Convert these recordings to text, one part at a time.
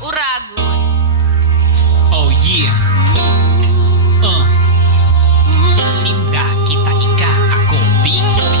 Uragon. Oh yeah. Sinda kita ika ako Bicol.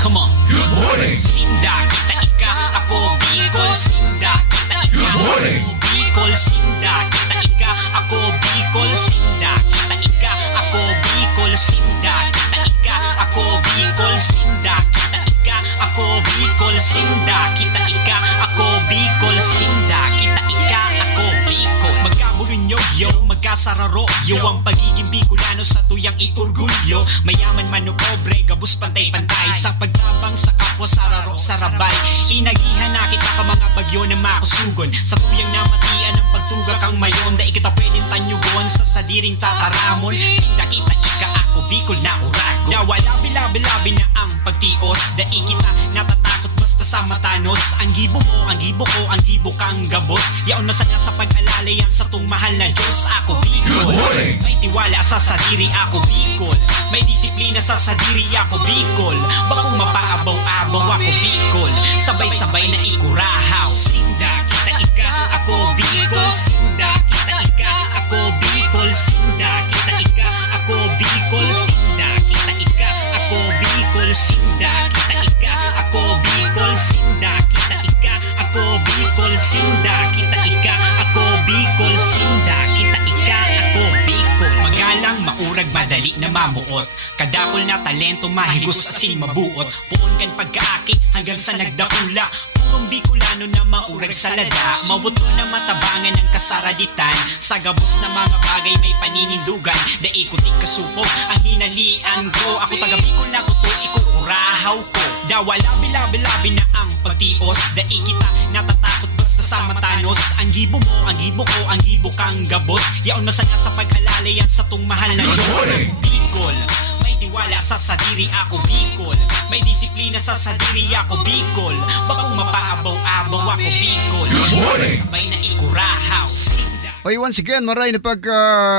Come on. Good morning. Sinda kita ika ako Bicol. Sinda kita ika Good morning. ako Bicol. Sinda kita ika ako Bicol. Sinda kita ika ako Bicol. Sinda kita ika ako Bicol. Sinda kita ika ako Bicol. Sinda kita ika ako Bicol. Sinda kita ika ako Bicol. Magkaburinyo yo, magkasararo yo, ang pagiging Bicolano sa tuyang iorgulyo. Mayaman man o pobre, gabus pantay-pantay sa pagtabang sa kapwa sararo sarabay. Inagihan na kita ka mga bagyo na makusugon sa tuyang namatian ng pagtuga kang mayon. Da kita pwedeng tanyugon sa sadiring tataramon. Sinda kita ika ako Bicol na urago. Da wala bilabi-labi na ang pagtios. Da ikita natatakot basta sa matanos. Ang gibo mo, ang gibo ko, ang gibo kang gabos. Yaon masaya sa pag-alala yan sa tung mahal na Diyos. Ako Bicol, Good morning. may tiwala sa sadiri. Ako Bicol, may disiplina sa sadiri. Ako Bicol, bakong mapaabaw-abaw. Ako Bicol, sabay-sabay na ikurahaw. Sinda kita ika ako Bicol. Sinda kita ika ako Bicol. Sinda kita ika ako Bicol. Sinda kita ika ako Bicol. Sinda kita ika ako Bicol. Sinda kita ika ako Bicol. Sinda kita ika ako Bicol. Sinda kita ika ako Bicol. Magalang, maurag, madali na mamuot. Kadakol na talento, mahigos asin mabuot. Puon kan pagkaaki hanggang sa nagdakula. Purong Bicolano na maurag sa lada. Mabuto na matabangan ng kasaraditan. Sa gabos na mga bagay may paninindugan. Daikutik kasupog ang hinalian ko. Ako taga Bicol na kuto, ikukurahaw ko. Da wala bilabi-labi na ang pagtios. Daikita natatakot basta sa matanos. Ang gibo mo, ang gibo ko, ang gibo kang gabos. Yaon masaya sa pag-alala yan sa tung mahal na Good Diyos. morning. Ako Bicol, may tiwala sa sadiri. Ako Bicol, may disiplina sa sadiri. Ako Bicol, bakong mapaabaw-abaw. Ako Bicol, Good morning. sabay na ikurahaw. Sinda Okay, once again, maray na pag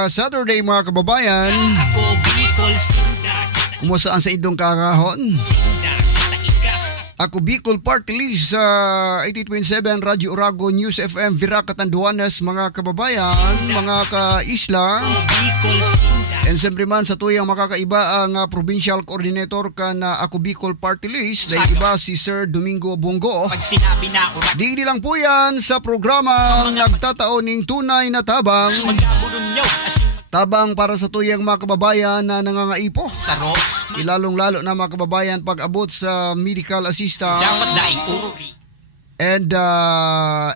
Saturday mga kababayan. ako Bicol. Sinda kita Kumusta ang sa idong kakahon? sinda kita ika. Ako Bicol Party List sa 88.7 Radyo Urago News FM Vira Catanduanes mga kababayan, mga ka-isla. Ako Bicol. Sinda And siyempre man sa tuyang makakaiba ang Provincial Coordinator ka na Ako Bicol Party List. Dahil iba si Sir Domingo Bongo. pag sinabi na urag. Di lang po yan sa programang nagtataon ng tunay na tabang. Magkaburon nyo asin Tabang para sa tuyang mga kababayan na nangangaipo. magsaro. Ilalong-lalo na mga kababayan pag abot sa medical assistance Dapat daing uri. and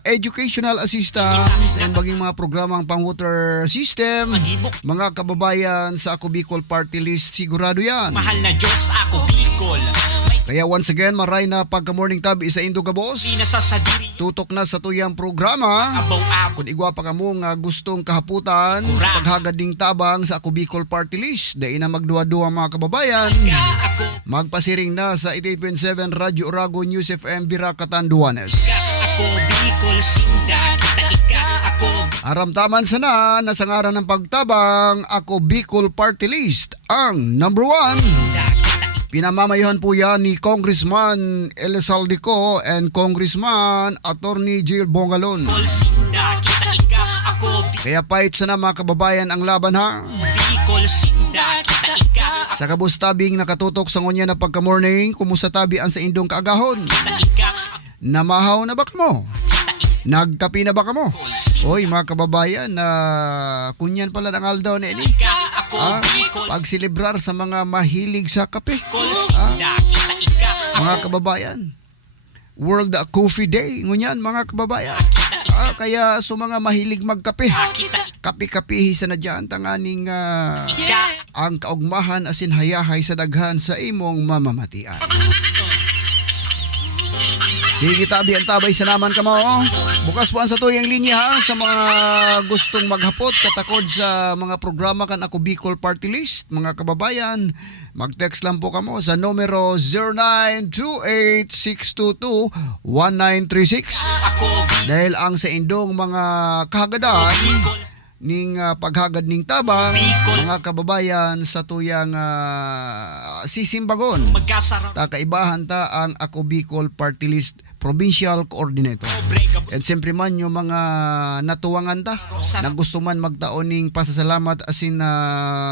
educational assistance and maging mga programang pang-water system. Magibok. Mga kababayan sa Ako Bicol Party List, sigurado yan. Mahal na Diyos, ako Bicol. May Kaya once again, maray na pagka-morning tab isa indo ka boss. di na sa sadiri. Tutok na sa tuyang programa. Abaw-abaw. Kung igwa pa ka mo nga gustong kahaputan Kura. sa paghagad ding tabang sa Ako Bicol Party List, dahil na magduwa-duwa mga kababayan. Ka ako. Magpasiring na sa 88.7 Radyo Urago News FM Bira Catanduanes. Ka ako Bicol. Sinda kita ika. Ako Aramtaman sana na sa ngaran ng pagtabang, Ako Bicol Party List ang number 1. Sinda kita ika. Pinamamayhan po yan ni Congressman Elizaldico and Congressman Attorney Jill Bongalon. Sinda kita ika. Ako Kaya pahit sana mga kababayan ang laban ha. Bicol. Sinda kita ika. Sa kabustabing nakatutok sa ngunya na pagka-morning, kumusta tabi ang sa indong kaagahon? Kita ika. Namahaw na ba ka mo? Kita ika. Nagkapi na ba ka mo? Oy mga kababayan, kunyan pala ng aldaw na ini. Ako Bicol. Pagsilibrar sa mga mahilig sa kape. Sinda kita ika. Mga kababayan, World Coffee Day, ngunyan mga kababayan. Kaya sa mga mahilig magkape, Kita kapi-kapihi sa na dyan, tanganing ika. ang kaugmahan asin hayahay sa daghan sa imong mamamatian. Sige tabi ang tabay sa naman ka mo. Bukas po ang sa tuyang linya ha, sa mga gustong maghapot katakod sa mga programa kan Ako Bicol Party List. Mga kababayan, mag-text lang po kamo sa numero 0928-622-1936. Ako Dahil ang sa indong mga kahagadan Bicol. ning paghagad ning tabang, mga kababayan sa tuyang sisimbagon. Magkasarap. Ta kaibahan ta ang Ako Bicol Party List Provincial Coordinator. Brega And siyempre man yung mga natuwangan ta na gusto man magtaon ning pasasalamat asin na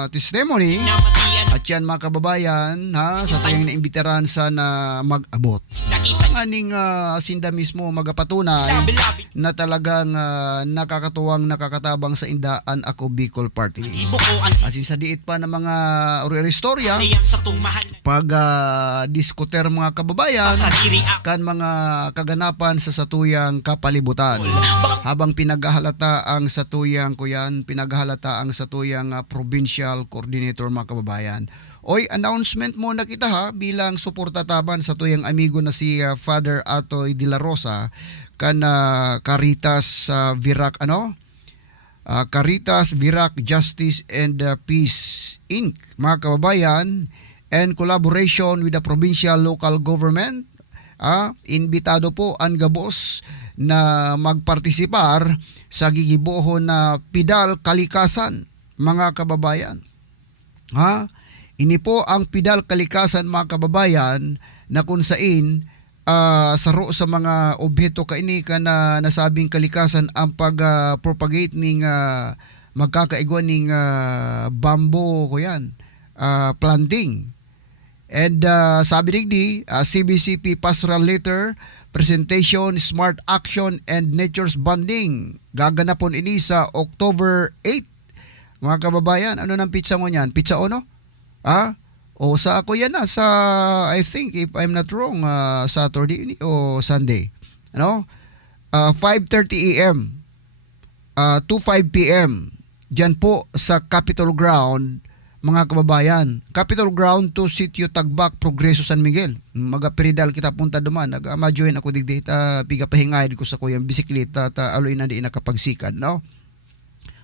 testimony namatian at yan mga kababayan ha sa tayong naimbitaran sa na mag-abot. nakita Aning sinda mismo magapatunay labi-labi na talagang nakakatuwang nakakatabang sa indaan ako Bicol Party List. ibo ko ang Asin sa diit pa ng mga istorya iyan sa tumahal pag diskuter mga kababayan sa diri ako kan mga kaganapan sa satuyang kapalibutan. Habang pinaghahalata ang satuyang kuyan, pinaghahalata ang satuyang provincial coordinator mga kababayan. Oy, announcement mo na kita ha bilang suporta taban sa tuyang amigo na si Father Atoy de la Rosa kan Caritas Virac Caritas Virac Justice and Peace Inc. mga kababayan, and collaboration with the provincial local government. Imbitado po ang gabos na magpartisipar sa gigibuhon na Pidal Kalikasan mga kababayan. Ini po ang Pidal Kalikasan mga kababayan na kung sain saro sa mga objeto kaini ka na nasabing kalikasan ang pag-propagate ning magkakaigwan ning bamboo ko yan planting. And sabi digdi, CBCP Pastoral Letter, Presentation, Smart Action, and Nature's Bonding. Gaganapon ini sa October 8. Mga kababayan, ano nang pizza mo niyan? Pizza ono? O sa ako yan sa, I think, if I'm not wrong, Saturday ini o Sunday. 5:30 AM to 5 PM. Diyan po sa Capitol Ground, mga kababayan. Capitol Ground to Sitio Tagbak, Progreso, San Miguel. Magaperidal kita punta duman. Nag-amajoin ako digdi piga pahingay ko sa kuyang bisikleta ta aloy na di nakapagsikan, no?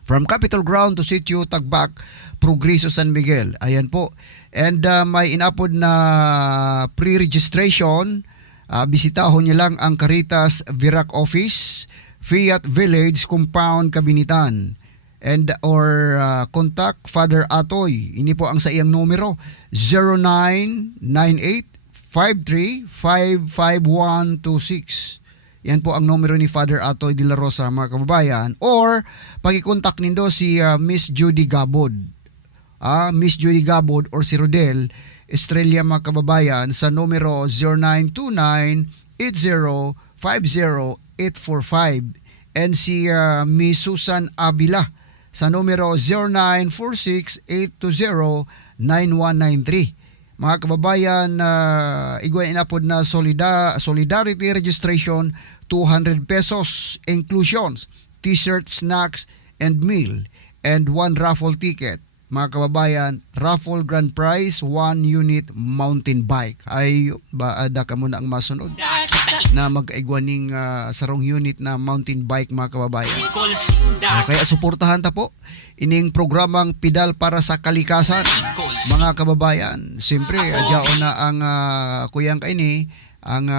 From Capitol Ground to Sitio Tagbak, Progreso, San Miguel. Ayan po. And may inapod na pre-registration. Bisitahon niyo lang ang Caritas Virac Office, Fiat Village Compound, Kabinitan. And or contact Father Atoy. Ini po ang sa iyang numero 0998-53-55126. Yan po ang numero ni Father Atoy de la Rosa mga kababayan. Or pag-i-contact nindo si Miss Judy Gabod. Miss Judy Gabod or si Rodel Estrella mga kababayan sa numero 0929-8050-845. And si Miss Susan Avila sa numero 0946-820-9193. Mga kababayan, igwan inapod na solidarity registration, 200 pesos, inclusions, t-shirt, snacks, and meal, and 1 raffle ticket. Mga kababayan, raffle grand prize, 1 unit mountain bike. Ay, baada ka muna ang masunod na mag-igwaning sarong unit na mountain bike mga kababayan. Kaya suportahan ta po ining programang Pidal para sa Kalikasan mga kababayan. Siyempre, adyaon na ang kuyang kaini, ang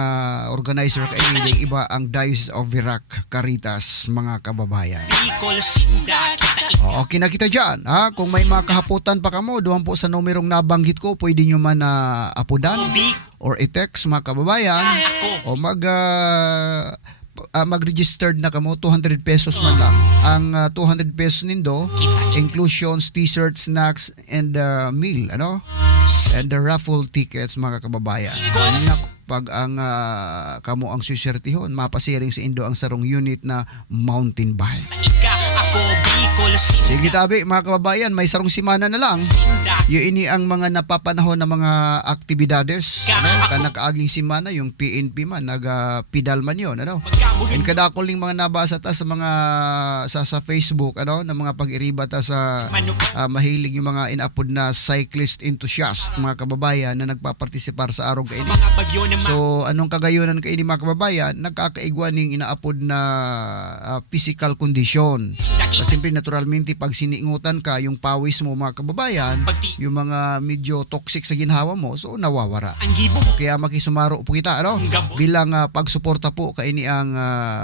organizer kaini, yung iba ang Diocese of Virac Caritas mga kababayan. Okay na kita dyan. Kung may mga kahaputan pa kamo, doon po sa numerong nabanggit ko, pwede nyo man apudan or i-text mga kababayan o mag-registered na kamo, 200 pesos man lang. Ang 200 pesos nindo, inclusions, t-shirts, snacks, and meal, and the raffle tickets mga kababayan. Pag ang kamo ang susertihon, mapasiring sa indo ang sarong unit na mountain bike. Sige tabi mga kababayan, may sarong simana na lang. Yun ini ang mga napapanahon na mga aktibidades. Kanakaaging simana, yung PNP man, nag-pidal man yun. And kadakoling mga nabasa ta sa mga sa Facebook, na mga pag-iriba ta sa mahilig yung mga inapod na cyclist enthusiast, mga kababayan na nagpapartisipar sa araw kaini. So, anong kagayunan kaini mga kababayan? Nagkakaigwan ng inaapod na physical condition. Siyempre, naturalmente, pag siniingutan ka, yung pawis mo mga kababayan, yung mga medyo toxic sa ginhawa mo, so nawawara. Kaya makisumaro po kita, bilang pagsuporta po kaini ang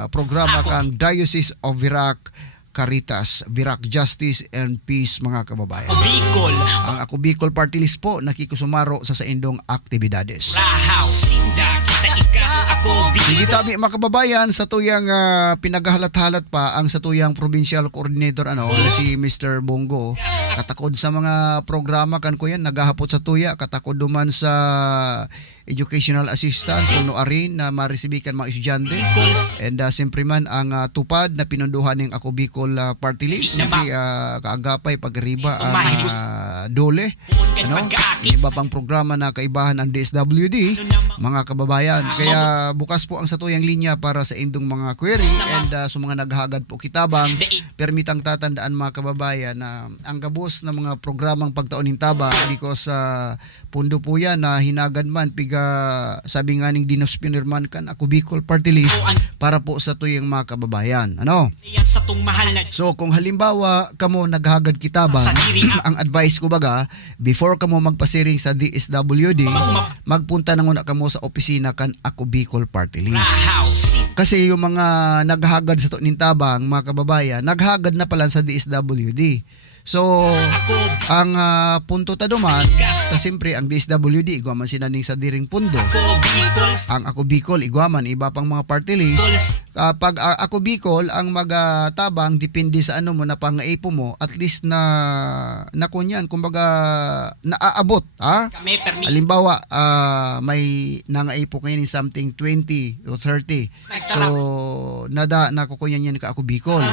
programa kang Diocese of Virac Caritas, Virac Justice and Peace mga kababayan. Ang Ako Bicol Party List po nakikusumaro sa indong aktibidades. Rahaw, sinda, kita ika, ako Sige Bicol. tabi mga kababayan, sa tuyang pinaghahalat-halat pa ang sa tuyang provincial coordinator na si Mr. Bongo. Katakod sa mga programa kan ko yan, naghahapot sa tuya, katakod duman sa educational assistance kung noarin na maresibikan mga estudyante. And siyempre man ang tupad na pinunduhan ng Ako Bicol Party List, siyempre kaagapay pagriba ang dole. Iba pang programa na kaibahan ang DSWD, mga kababayan. Kaya bukas po ang satuyang linya para sa indong mga query and sa mga naghagad po kitabang, permitang tatandaan mga kababayan na ang gabos na mga programang pagtaonin tabang because pundo po yan na hinagad man piga sabi nga ning dinos pinirman kan Ako Bicol Party List para po sa tuyang mga kababayan. Yan sa tong mahal na So kung halimbawa kamo naghagad kitabang, ang advice ko baga, before kamo magpasiring sa DSWD, magpunta na muna kamo sa opisina kan Ako Bicol Party List. House. Kasi yung mga naghagad sa nintabang, mga kababayan, naghagad na pala sa DSWD. So, ang punto taduman, siyempre ang DSWD, igwaman sinaning sa diring pundo. Ako Bicol. Ang Ako Bicol, igwaman, iba pang mga party list. Pag Ako Bicol, ang magatabang, depende sa ano mo na pang-aipo mo, at least na kunyan, kumbaga, naaabot. Kami permit. Halimbawa, may nangaipo ngayon something 20 o 30. So, nakukunyan yan ka Ako Bicol.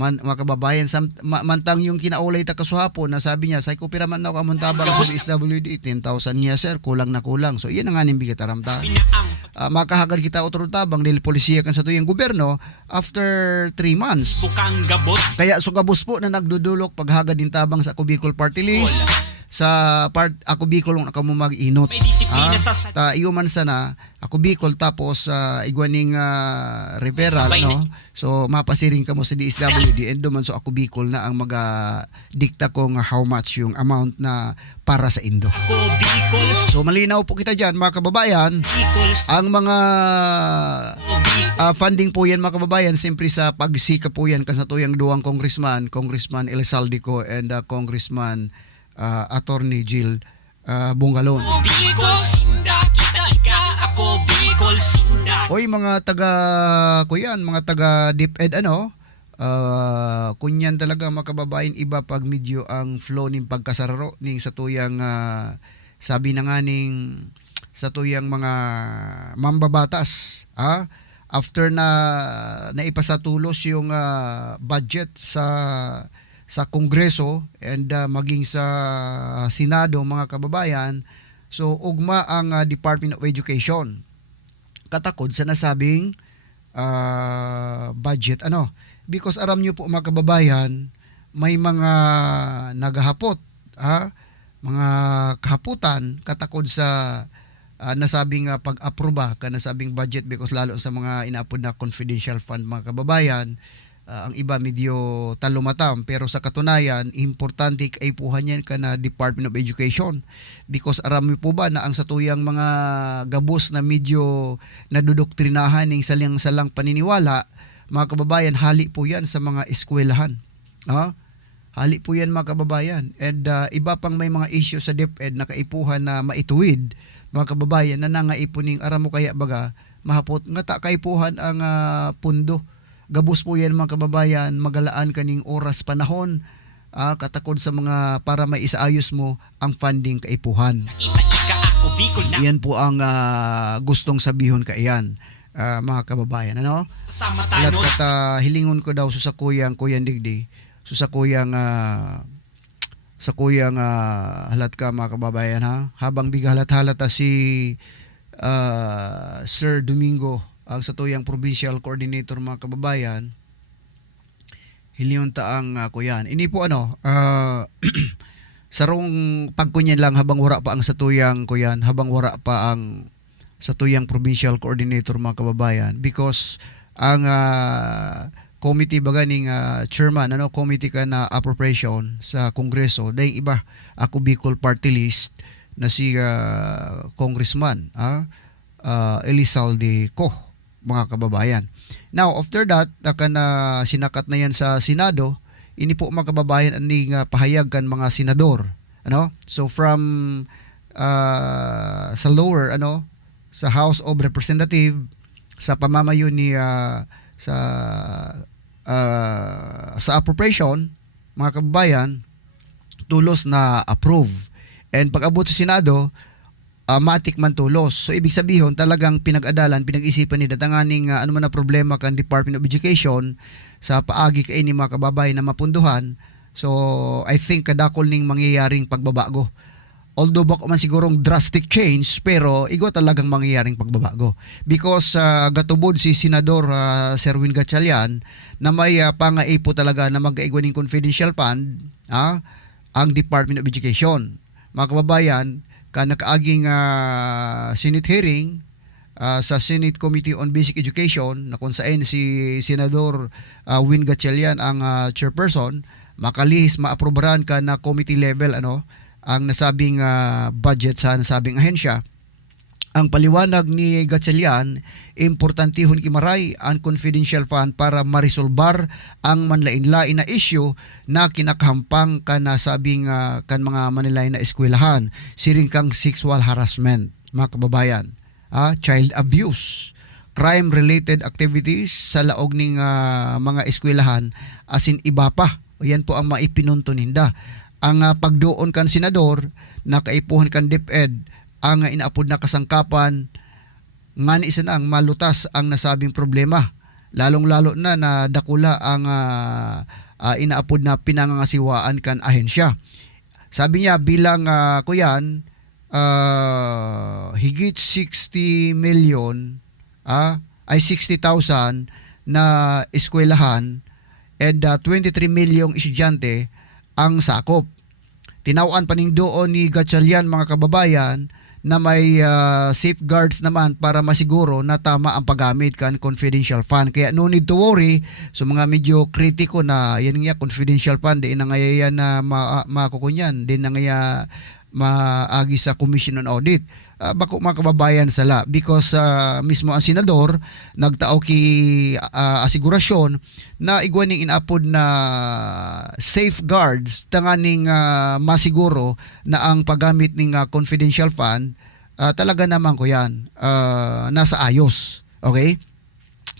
Mga kababayan, mantang yung kinaulay ta kasuhapo na sabi niya, say ko piraman na ako among tabang sa DSWD, 10,000 niya sir, kulang na kulang. So, iyan ang aning bigat aramta. Makahagad kita otro tabang dahil polisiya kan sa tuyang gobyerno after 3 months. Bukang gabot. Kaya so gabos po na nagdudulok paghagad din tabang sa Ako Bicol Party List. Sa Ako Bicol kung ako mo mag-inot. May disiplina sa Iyo man sana Ako Bicol tapos igwaning referral so mapasiring ka mo sa DSWD and man so Ako Bicol na ang dikta kung how much yung amount na para sa Indo. Ako Bicol. So malinaw po kita dyan mga kababayan, Bicol. ang mga Ako Bicol. funding po yan mga kababayan, siyempre sa pagsika po yan kasi tuyang duwang Congressman Elsaldico and Congressman Attorney Jill Bungalon. Bicol. Sinda kita ika. Ako Bicol. Sinda. Oy mga taga kuyan, mga taga DepEd kunyan talaga mga kababayan, iba pag medyo ang flow ning pagkasararo ning sa tuyang sabi na nga ning sa tuyang mga mambabatas after na naipasatulos yung budget sa Kongreso and maging sa Senado mga kababayan. So ugma ang Department of Education katakod sa nasabing budget because aram nyo po mga kababayan, may mga naghahapot mga kahaputan katakod sa nasabing pag-aproba ka nasabing budget because lalo sa mga inaapod na confidential fund mga kababayan. Ang iba medyo talumatam pero sa katunayan importante kaipuhan yan ka na Department of Education because aram mo po ba na ang satuyang mga gabos na medyo nadudoktrinahan ng salang paniniwala mga kababayan, hali po yan sa mga eskwelahan. Hali po yan mga kababayan and iba pang may mga issue sa DepEd na kaipuhan na maituwid mga kababayan na nangaipuning aram mo kaya baga mahapot nga ta kaipuhan ang pundo. Gabos po yan mga kababayan, magalaan kaning oras panahon katakod sa mga para may isaayos mo ang funding kaipuhan. Yan po ang gustong sabihon kaiyan mga kababayan. Kasama Alat tayo. kat hilingon ko daw sa kuyang digdi. Sa kuyang halat ka mga kababayan habang bigahalat-halat si Sir Domingo ang satuyang provincial coordinator mga kababayan, hilingon ta ang kuyan. Ini po sarong pagkunyan lang habang wara pa ang satuyang kuyan, habang wara pa ang satuyang provincial coordinator mga kababayan because ang committee baga ning chairman committee ka na appropriation sa Kongreso dahil iba Ako Bicol Party List na si Congressman Elsaldico mga kababayan. Now after that sinakat na yan sa Senado, ini po mga kababayan aning pahayag kan mga senador so from sa lower sa House of Representative sa pamamayo ni sa appropriation, mga kababayan, tulos na approve. And pag abot sa Senado, matik man tulos. So ibig sabihin talagang pinag-adalan, pinag-isipan ni datanganing ano man na problema kan Department of Education sa paagi kay ni mga kababayan na mapunduhan. So I think kadakol ning mangyayaring pagbabago. Although bako man sigurong drastic change, pero igo talagang mangyayaring pagbabago. Because gatubod si Senador Serwin Gatchalian na may pangaipo talaga na mag-aigwa ng confidential fund ang Department of Education. Mga kababayan, nakaaging Senate hearing sa Senate Committee on Basic Education na kung saan si Senador Win Gatchalian ang chairperson, makalihis maaprobaran ka na committee level ang nasabing budget sa nasabing ahensya. Ang paliwanag ni Gatchalian, importantihon kimaray ang confidential fund para marisolbar ang manlain-lain na issue na kinakahampang kan nasabing kan mga Manilain na eskwelahan, siring kang sexual harassment, mga kababayan, child abuse, crime-related activities sa laog ning mga eskwelahan, asin iba pa. O yan po ang maipinunto ninda. Ang pagdoon kan senador na kaipuhan kan DepEd ang inaapod na kasangkapan nga ni isa nang malutas ang nasabing problema, lalong-lalo na dakula ang inaapod na pinangangasiwaan kan ahensya. Sabi niya bilang kuyan higit 60 million ay 60,000 na eskwelahan and 23 milyong estudyante ang sakop. Tinawan pa ning doon ni Gatchalian, mga kababayan, na may safeguards naman para masiguro na tama ang paggamit kan confidential fund. Kaya no need to worry. So mga medyo kritiko na yan nga confidential fund, din na ngayon na makukunyan, din na ngaya maagi sa Commission on Audit. Bako mga kababayan sala because mismo ang senador nagtao ki asigurasyon na igwaning inapod na safeguards tanganing masiguro na ang paggamit ning confidential fund talaga naman ko yan nasa ayos. Okay?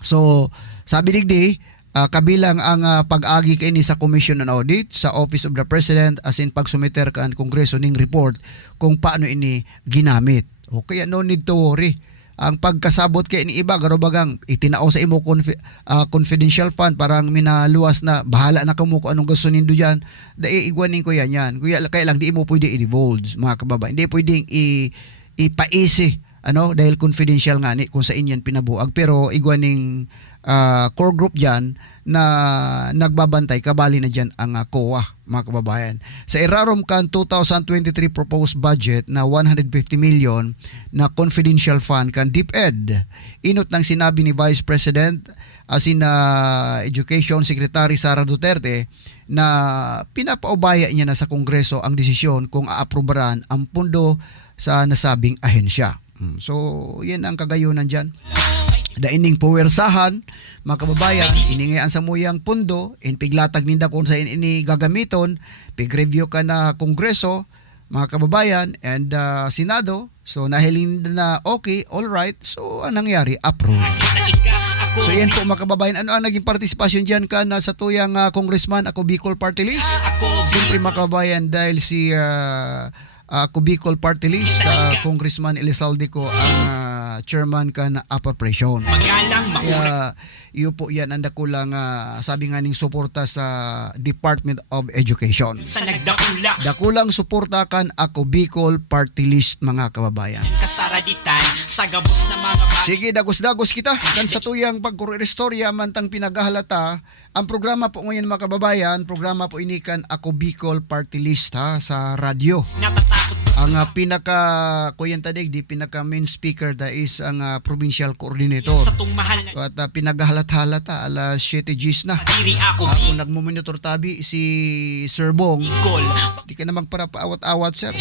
So sabi digdi kabilang ang pag-agi kay ni sa Commission on Audit sa Office of the President as in pagsumiter kan Kongreso ning report kung paano ini ginamit. Okay, no need to worry. Ang pagkasabot kay ni iba garo bagang itinao sa imo confidential fund parang minaluwas na bahala na kamo kung anong gusto nindo diyan. Dai igwanin ko yan. Kuya kay lang di mo pwede i-divulge, mga kababayan. Hindi pwedeng ipaisi dahil confidential nga ni kung sa inyan pinabuag, pero igwaning core group diyan na nagbabantay kabali na diyan ang COA, mga kababayan. Sa irarom kan 2023 proposed budget na 150 million na confidential fund kan DepEd, inot nang sinabi ni Vice President asin Education Secretary Sara Duterte na pinapaubaya niya na sa Kongreso ang desisyon kung aaprobaran ang pundo sa nasabing ahensya. So, yan ang kagayunan dyan. Daining puwersahan, mga kababayan, iningayaan sa muyang pundo, piglatag ninda kung sa ini gagamiton, pig-review ka na Kongreso, mga kababayan, and Senado. So, nahiling na okay, all right. So, anong nangyari? Approve. So, yan po mga kababayan. Ano ang naging partisipasyon dyan ka na sa tuyang congressman, ako Bicol Party List? Siyempre mga kababayan, dahil si ako Bicol Party List, Congressman Elizalde ko ang chairman ka na appropriation. Kaya iyo po yan ang dakulang sabi nga ning suporta sa Department of Education. Sa nagdakula. Dakulang suporta kan ako Bicol Party List, mga kababayan. Kasaraditan sa gabos na mga Sige, dagos-dagos kita kan sa tuyang pagkurestorya mantang pinagahalata. Ang programa po ngayon, mga kababayan, programa po ini kan ako Bicol Party List sa radyo. natatakot Ang pinaka kuyan tadig di pinaka main speaker da is ang provincial coordinator. sa tung mahal na At pinagahalat-halata alas 7 Gs na. diri ako Kung nagmumonitor tabi si Sir Bong, Bicol. di ka naman para paawat-awat sir.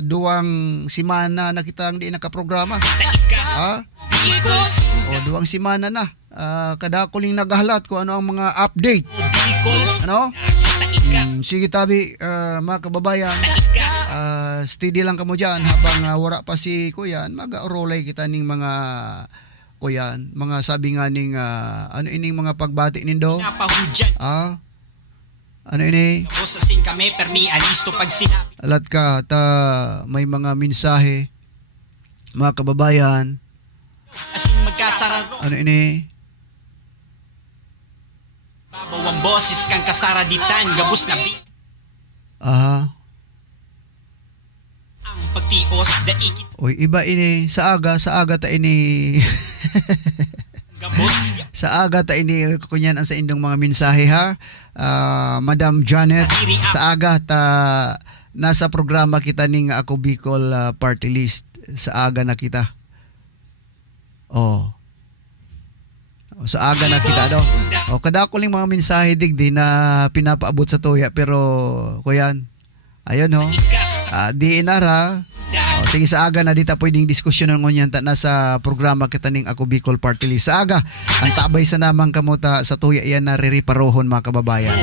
Duwang simana na kita ang di nakaprograma. Taika. Bicol. O duwang simana na. Kada kuling naghahalat kung ano ang mga update. Bicol. Ano? Taika. Sige tabi, mga kababayan. Taika. Steady lang kamo dyan habang wala pa si kuyan, mag-orolay kita ning mga Kuyan, mga sabi nga ning ano ining mga pagbati nindo? Napahudyan. Ano ini? Gabos asing kami, permi alisto pag sinabi. Alat ka ta may mga mensahe mga kababayan. Asing magkasararo. Ano ini? Babaw ang boses kang kasaraditan. Gabos na Aha. ang pagtios, daigit. Oy, iba ini sa aga ta ini. Gabos. Sa aga ta ini kunyan ang sa indong mga mensahe ha. Madam Janet, sa aga ta nasa programa kita ning Ako Bicol Party List. Sa aga na kita. Oh. Sa aga na kita do. O kada ko lang mga mensahe digdi na pinapaabot sa tuya pero kuyan. Ayun ho. Di inara. O, sige sa aga na dita pwedeng diskusyonan ngunyan ta nasa programa kita ning Ako Bicol Party List. Sa aga ang tabay sa namang kamuta sa tuya iyan na ririparohon mga kababayan.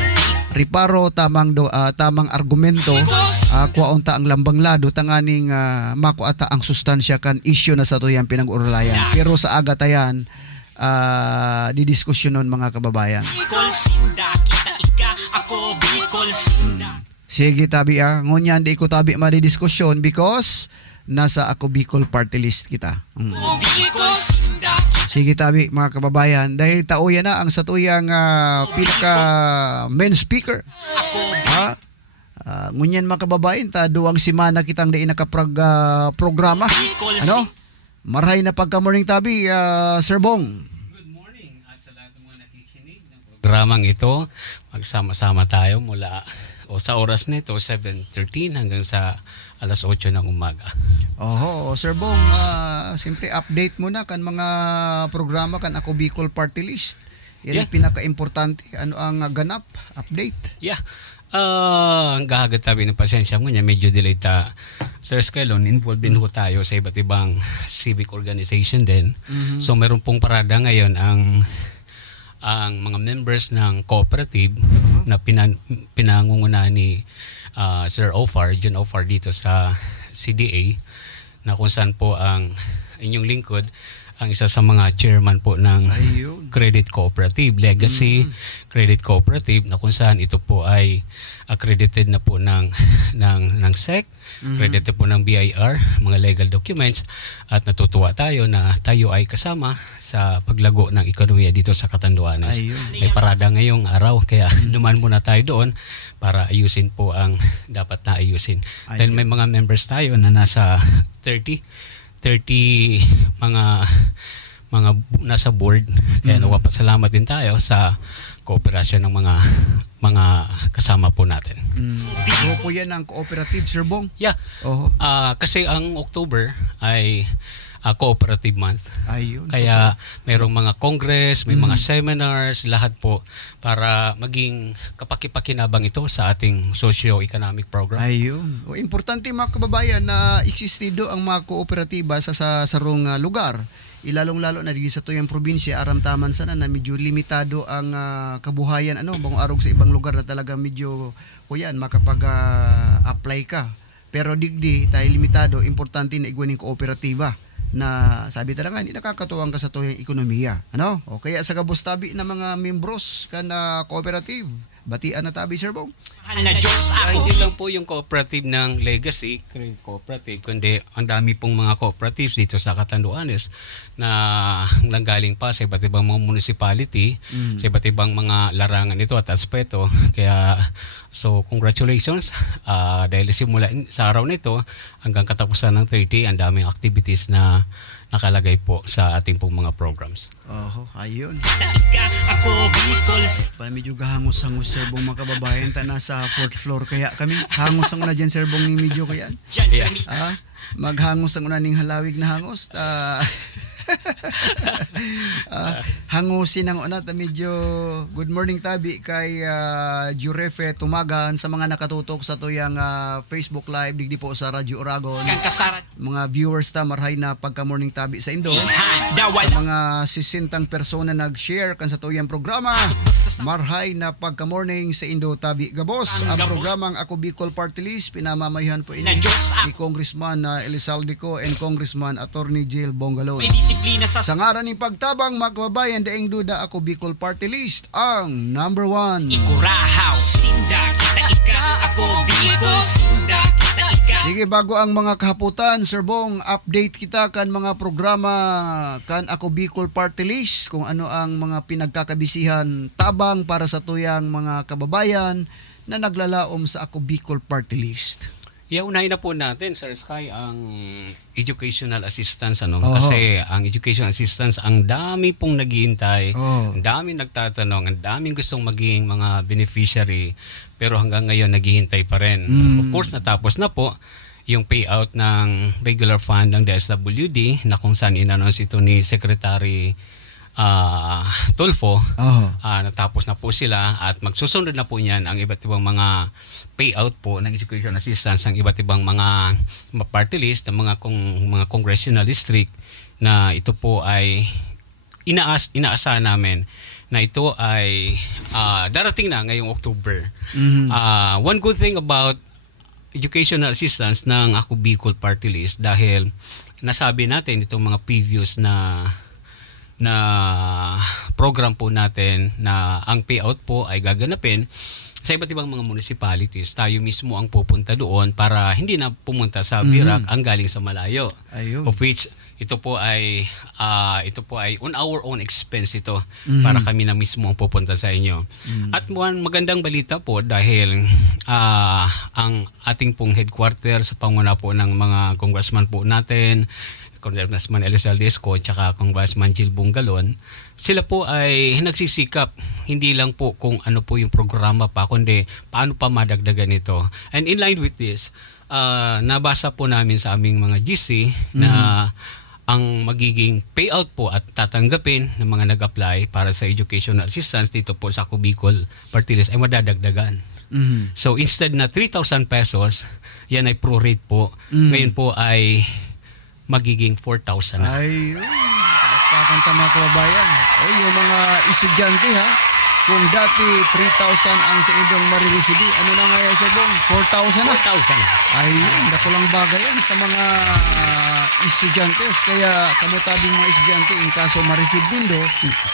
Riparo tamang tamang argumento kuwaunta ang lambang lado tanganing makuata ang sustansya kan issue na sa tuyang pinag-urulayan. Pero sa aga tayan didiskusyonon mga kababayan. Bicol sinda, kita ika, ako Bicol sinda. Sige tabi ngunyan di ko tabi madidiskusyon because nasa Ako Bicol Party List kita. Bicol sinda. Sige tabi mga kababayan dahil tauya na ang satuyang pinaka main speaker. Ako Ngunyan mga kababayan ta duwang simana kitang di programa. Bicol Ano? Marhay na pagka morning tabi Sir Bong. Good morning at sa lahat ng mga nakikinig ng programang ito. Magsama-sama tayo mula sa oras nito 7:13 hanggang sa alas 8 ng umaga. Oho, Sir Bong, siyempre update mo na kan mga programa kan Ako Bicol Party List. Yan ang pinaka-importante. Ano ang ganap? Update. Yeah. Ang gahagat tabi ng pasensya mo niya, medyo delay ta. Sir Skylon, involved din ho tayo sa iba't ibang civic organization din. Mhm. So meron pong parada ngayon ang mga members ng cooperative na pinangunguna ni Sir Ofar, John Ofar dito sa CDA, na kung saan po ang inyong lingkod ang isa sa mga chairman po ng Ayun. Credit Cooperative, Legacy Credit Cooperative, na kung saan ito po ay accredited na po ng SEC, accredited po ng BIR, mga legal documents, at natutuwa tayo na tayo ay kasama sa paglago ng ekonomiya dito sa Catanduanes. Ayun. May parada ngayong araw, kaya duman muna tayo doon para ayusin po ang dapat na ayusin. Dahil may mga members tayo na nasa 30 mga nasa board, kaya nagpapasalamat din tayo sa kooperasyon ng mga kasama po natin. So po yan ang cooperative, Sir Bong? Yeah. Oho. Kasi ang October ay cooperative month. Ayun. Kaya mayroong mga congress, may mga seminars, lahat po para maging kapakipakinabang ito sa ating socio-economic program. Ayun. O, importante mga kababayan na existido ang mga kooperatiba sa sarong lugar. Ilalong-lalo na dito sa tuyang probinsya, aramtaman sana na medyo limitado ang kabuhayan, bang arog sa ibang lugar na talaga medyo makapag-apply ka. Pero digdi tayo limitado, importante na igwaning kooperatiba na sabi talaga hindi nakakatuwang ka sa tuyang ekonomiya. O kaya sa kabustabi na mga membros ka na cooperative, batian na tabi, Sir Bong. mahal na Diyos ako. Hindi lang po yung cooperative ng Legacy Credit Cooperative, kundi ang dami pong mga cooperatives dito sa Catanduanes na nanggaling pa sa iba't ibang mga municipality, sa iba't ibang mga larangan ito at aspeto. Kaya, so congratulations, dahil simula sa araw nito hanggang katapusan ng 30, ang daming activities na nakalagay po sa ating pong mga programs. Oho, ayun. Kita ika, ako Bicol Pa medyo gahangos-hangos, Sir Bong, mga kababayan, ta nasa 4th floor kaya kami hangos ang una dyan, Sir Bong, ni medyo kaya. Diyan, Yeah. permi. Maghangos ang una ning halawig na hangos. Hangusin ang una ta medyo good morning tabi kay Jurefe Tumagan sa mga nakatutok sa tuyang Facebook Live digdi po sa Radyo Oragon. Kang kasarad. Mga viewers ta marhay na pagka morning tabi sa Indo. Ilhan, Sa dawal. mga 60 persona nag-share kan sa tuyang programa. Marhay na pagka morning sa Indo tabi gabos. Ang programang Ako Bicol Party List pinamamayan po ini Na Diyos ni Congressman Elizalde Co and Congressman Attorney Jill Bongalon. May disiplina sa Sa ngaran ng pagtabang, mga kababayan, daing duda ako Bicol Party List, ang number 1. ikurahaw. Sinda kita ika, ako Bicol. Sinda kita ika. Sige, bago ang mga kahaputan, Sir Bong, update kita kan mga programa kan ako Bicol Party List, kung ano ang mga pinagkakabisihan tabang para sa tuyang mga kababayan na naglalaom sa ako Bicol Party List. Unahin na po natin, Sir Sky, ang educational assistance. Oo. Kasi ang educational assistance, ang dami pong naghihintay, Oo. ang daming nagtatanong, ang daming gustong maging mga beneficiary, pero hanggang ngayon naghihintay pa rin. Of course, natapos na po yung payout ng regular fund ng DSWD na kung saan in-announce ito ni Secretary Tulfo. Natapos na po sila at magsusunod na po niyan ang iba't ibang mga payout po ng education assistance ng iba't ibang mga party list ng mga congressional district na ito po ay inaasahan namin na ito ay darating na ngayong October. One good thing about educational assistance ng Ako Bicol Party List, dahil nasabi natin itong mga previous na program po natin na ang payout po ay gaganapin sa iba't ibang mga municipalities. Tayo mismo ang pupunta doon para hindi na pumunta sa Virac ang galing sa malayo. Ayun. Of which ito po ay on our own expense ito para kami na mismo ang pupunta sa inyo. At magandang balita po dahil ang ating pong headquarters sa panguna po ng mga congressman po natin, Congressman Elizal Desco at saka Congressman Jill Bungalon, sila po ay nagsisikap hindi lang po kung ano po yung programa pa, kundi paano pa madagdagan ito. And in line with this, nabasa po namin sa aming mga GC na ang magiging payout po at tatanggapin ng mga nag-apply para sa educational assistance dito po sa Ako Bicol Party List ay madadagdagan. So instead na 3,000 pesos, yan ay pro-rate po. Ngayon po ay magiging 4,000 na. Ayun. Palakpakan ta mga kababayan. O yung mga estudyante ha, kung dati 3,000 ang sa inyong marireceive, ano na nga yan, Sir Bong? 4,000 na. 4,000 na. Ayun, dakulang bagay yan sa mga estudyante. Kaya kamutabing mga estudyante, in kaso ma-receive nindo,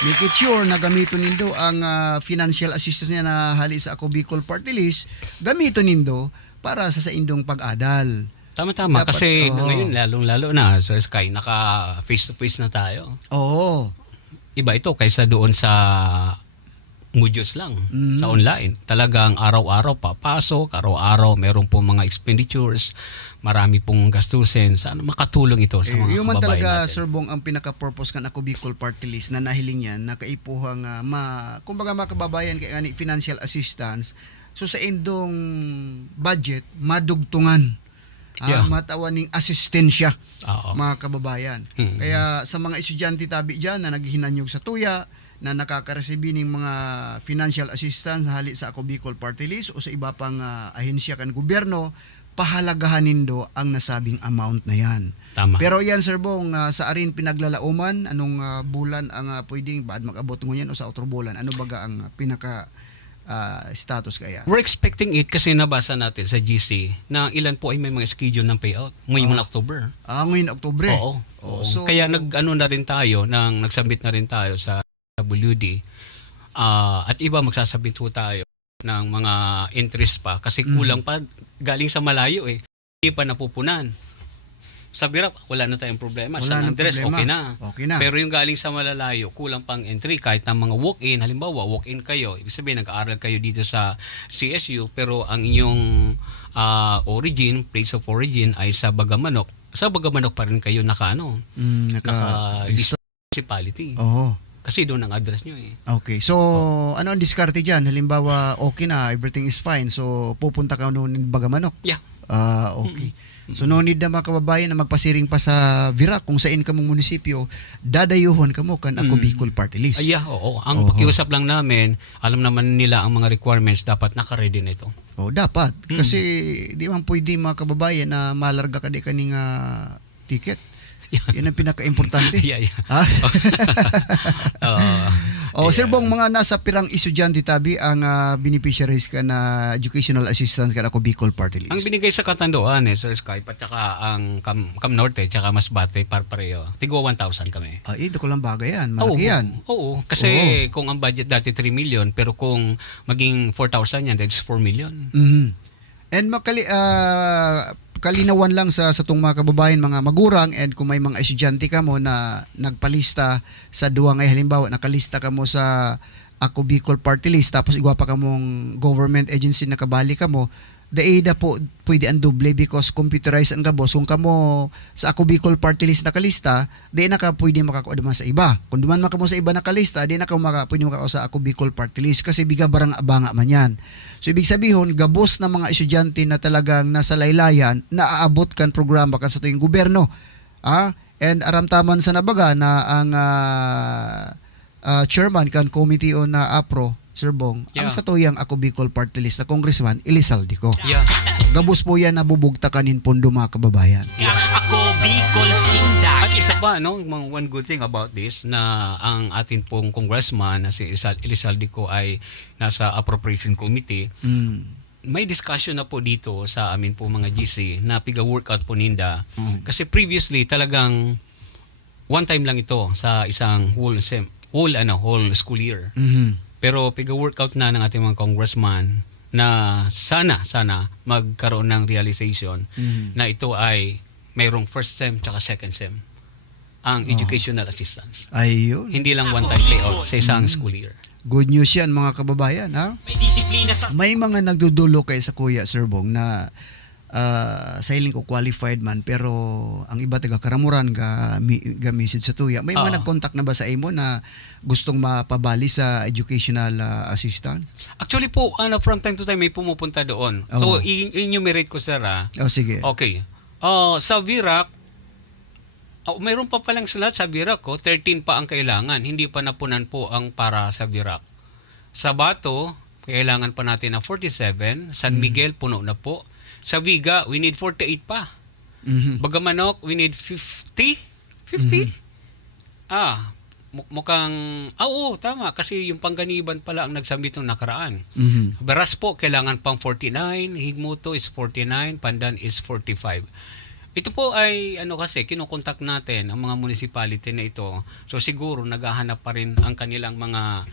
make it sure na gamiton nindo ang financial assistance niya na hali sa Ako Bicol Party List, gamiton nindo para sa indong pag-adal. Tama-tama. Dapat, Kasi oo. ngayon, lalong-lalo na, Sir Sky, naka face-to-face na tayo. Oo. Iba ito kaysa doon sa modules lang, sa online. Talagang araw-araw papasok, araw-araw meron pong mga expenditures, marami pong gastusin. Sana makatulong ito sa mga Yung man kababayan talaga, natin. Sir Bong, ang pinaka-purpose kan Ako Bicol Party List na nahiling yan, na kaipuhang, kumbaga mga kababayan, kaya nga financial assistance, so sa indong budget, madugtungan. Yeah. Matawaning asistensya, Oo. mga kababayan. Kaya sa mga estudyante tabi dyan na naghinanyog sa tuya, na nakakaresebi ng mga financial assistance hali sa Ako Bicol Party List o sa iba pang ahensya kan gobyerno, pahalagahanin do ang nasabing amount na yan. Tama. Pero yan, Sir Bong, sa arin pinaglalauman, anong bulan ang pwedeng baad mag-abot ngunyan o sa otro bulan? Ano baga ang pinaka status kaya? We're expecting it kasi nabasa natin sa GC na ilan po ay may mga schedule ng payout ngayong October. Ngayon Oktubre. Oo. Oo. So, kaya nag-ano na rin tayo, nagsubmit na rin tayo sa WD. At iba magsasubmit po tayo ng mga entries pa kasi kulang pa, galing sa malayo eh. Hindi pa napupunan. Sa Virac, wala na tayong problema. Sa Andres, okay na. Okay na. Pero yung galing sa malalayo, kulang pang entry. Kahit ng mga walk-in, halimbawa, walk-in kayo. Ibig sabihin, nag-aaral kayo dito sa CSU, pero ang inyong place of origin ay sa Bagamanok. Sa Bagamanok pa rin kayo municipality. Oo. Kasi doon ang address nyo eh. Okay. So, ano ang diskarte dyan? Halimbawa, okay na, everything is fine. So, pupunta ka noon ng Bagamanok. Yeah. Okay. So, no need na mga kababayan na magpasiring pa sa Virac kung saan ka mong munisipyo, dadayuhon ka mo kan Ako Bicol Party List. Oo. Ang pakiusap lang namin, alam naman nila ang mga requirements, dapat naka-ready na ito. Dapat. Kasi, di man pwede mga kababayan na malarga ka di kaning ticket. Yan ang pinaka-importante. Yeah. Oh, Sir Yeah. Bong, mga nasa pirang estudyante tabi ang beneficiaries ka na educational assistance ka na ako Bicol Party List. Ang binigay sa Katanduan Sir Skype at saka ang Cam Norte tsaka Masbate pareho. Tigwa 1,000 kami. Ito ko lang bagay yan. Malaki yan. Oo, kasi kung ang budget dati 3 million pero kung maging 4,000 yan, that's 4 million. Mhm. And kalinawan lang sa tong mga kababayan, mga magurang, and kung may mga estudyante ka mo na nagpalista sa duwa ngay halimbawa nakalista ka mo sa Ako Bicol Party List tapos igwa pa ka mong government agency na kabali ka mo, daida po pwede ang doble because computerized ang gabos. Kung kamo sa Ako Bicol Party List nakalista, di na ka pwede makakuha naman sa iba. Kung duman ka mo sa iba nakalista, di na ka pwede makakuha sa Ako Bicol Party List kasi biga barang abanga man yan. So ibig sabihin, gabos na mga estudyante na talagang nasa laylayan, naaabot kan programa kan sa tuwing gobyerno. And aramtaman sa nabaga na ang chairman kan committee on APRO, Sir Bong, ang Yeah. sa tuyang Ako Bicol Party List na Congressman Elizalde ko. Yeah. Gabos po yan nabubugta kanin pondo mga kababayan. Ako Bicol Sinda. At isa pa, one good thing about this na ang atin pong congressman na si Elizalde ko ay nasa appropriation committee. May discussion na po dito sa amin po mga GC na piga-workout po ninda. Kasi previously talagang one time lang ito sa isang whole school year. Pero piga-workout na ng ating mga congressman na sana magkaroon ng realization na ito ay mayroong first sem tsaka second sem ang educational assistance. Ayun. Hindi lang one-time payout sa isang school year. Good news yan mga kababayan. May disiplina sa May mga nagdudulo kay sa Kuya Sir Bong na sa hiling ko qualified man pero ang iba taga karamuran ga message sa tuya. May mga nag-contact na ba sa imo na gustong mapabali sa educational assistant? Actually po, from time to time may pumupunta doon. So, enumerate ko sir Sige. Okay. Sa VIRAC, mayroon pa palang slot sa VIRAC 13 pa ang kailangan. Hindi pa napunan po ang para sa VIRAC. Sa Bato, kailangan pa natin ng 47. San Miguel, puno na po. Sa Viga, we need 48 pa. Bagamanok, we need 50. 50? Mukhang, oo, tama. Kasi yung Pangganiban pala ang nagsambit ng nakaraan. Baras po, kailangan pang 49. Higmoto is 49. Pandan is 45. Ito po ay, kasi, kinukontak natin ang mga municipality na ito. So, siguro, naghahanap pa rin ang kanilang mga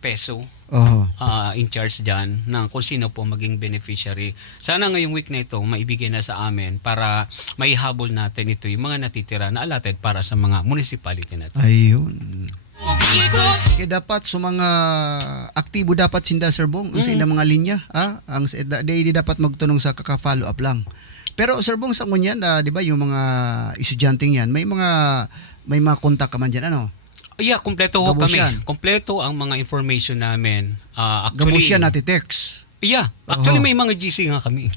peso in charge dyan ng kung sino po maging beneficiary. Sana ngayong week na ito maibigay na sa amin para maihabol natin ito yung mga natitira na allotted para sa mga municipality natin. Ayun. Kaya dapat sa mga aktibo dapat sinda Sir Bong ang sa inda mga linya ang di dapat magtunong sa kaka-follow up lang. Pero Sir Bong sa ngunyan di ba yung mga estudyanteng yan may mga kontak ka man dyan Yeah, kompleto ho Gabos kami. yan. Kompleto ang mga information namin. Gabos yan nati-text. Yeah, actually may mga GC nga kami.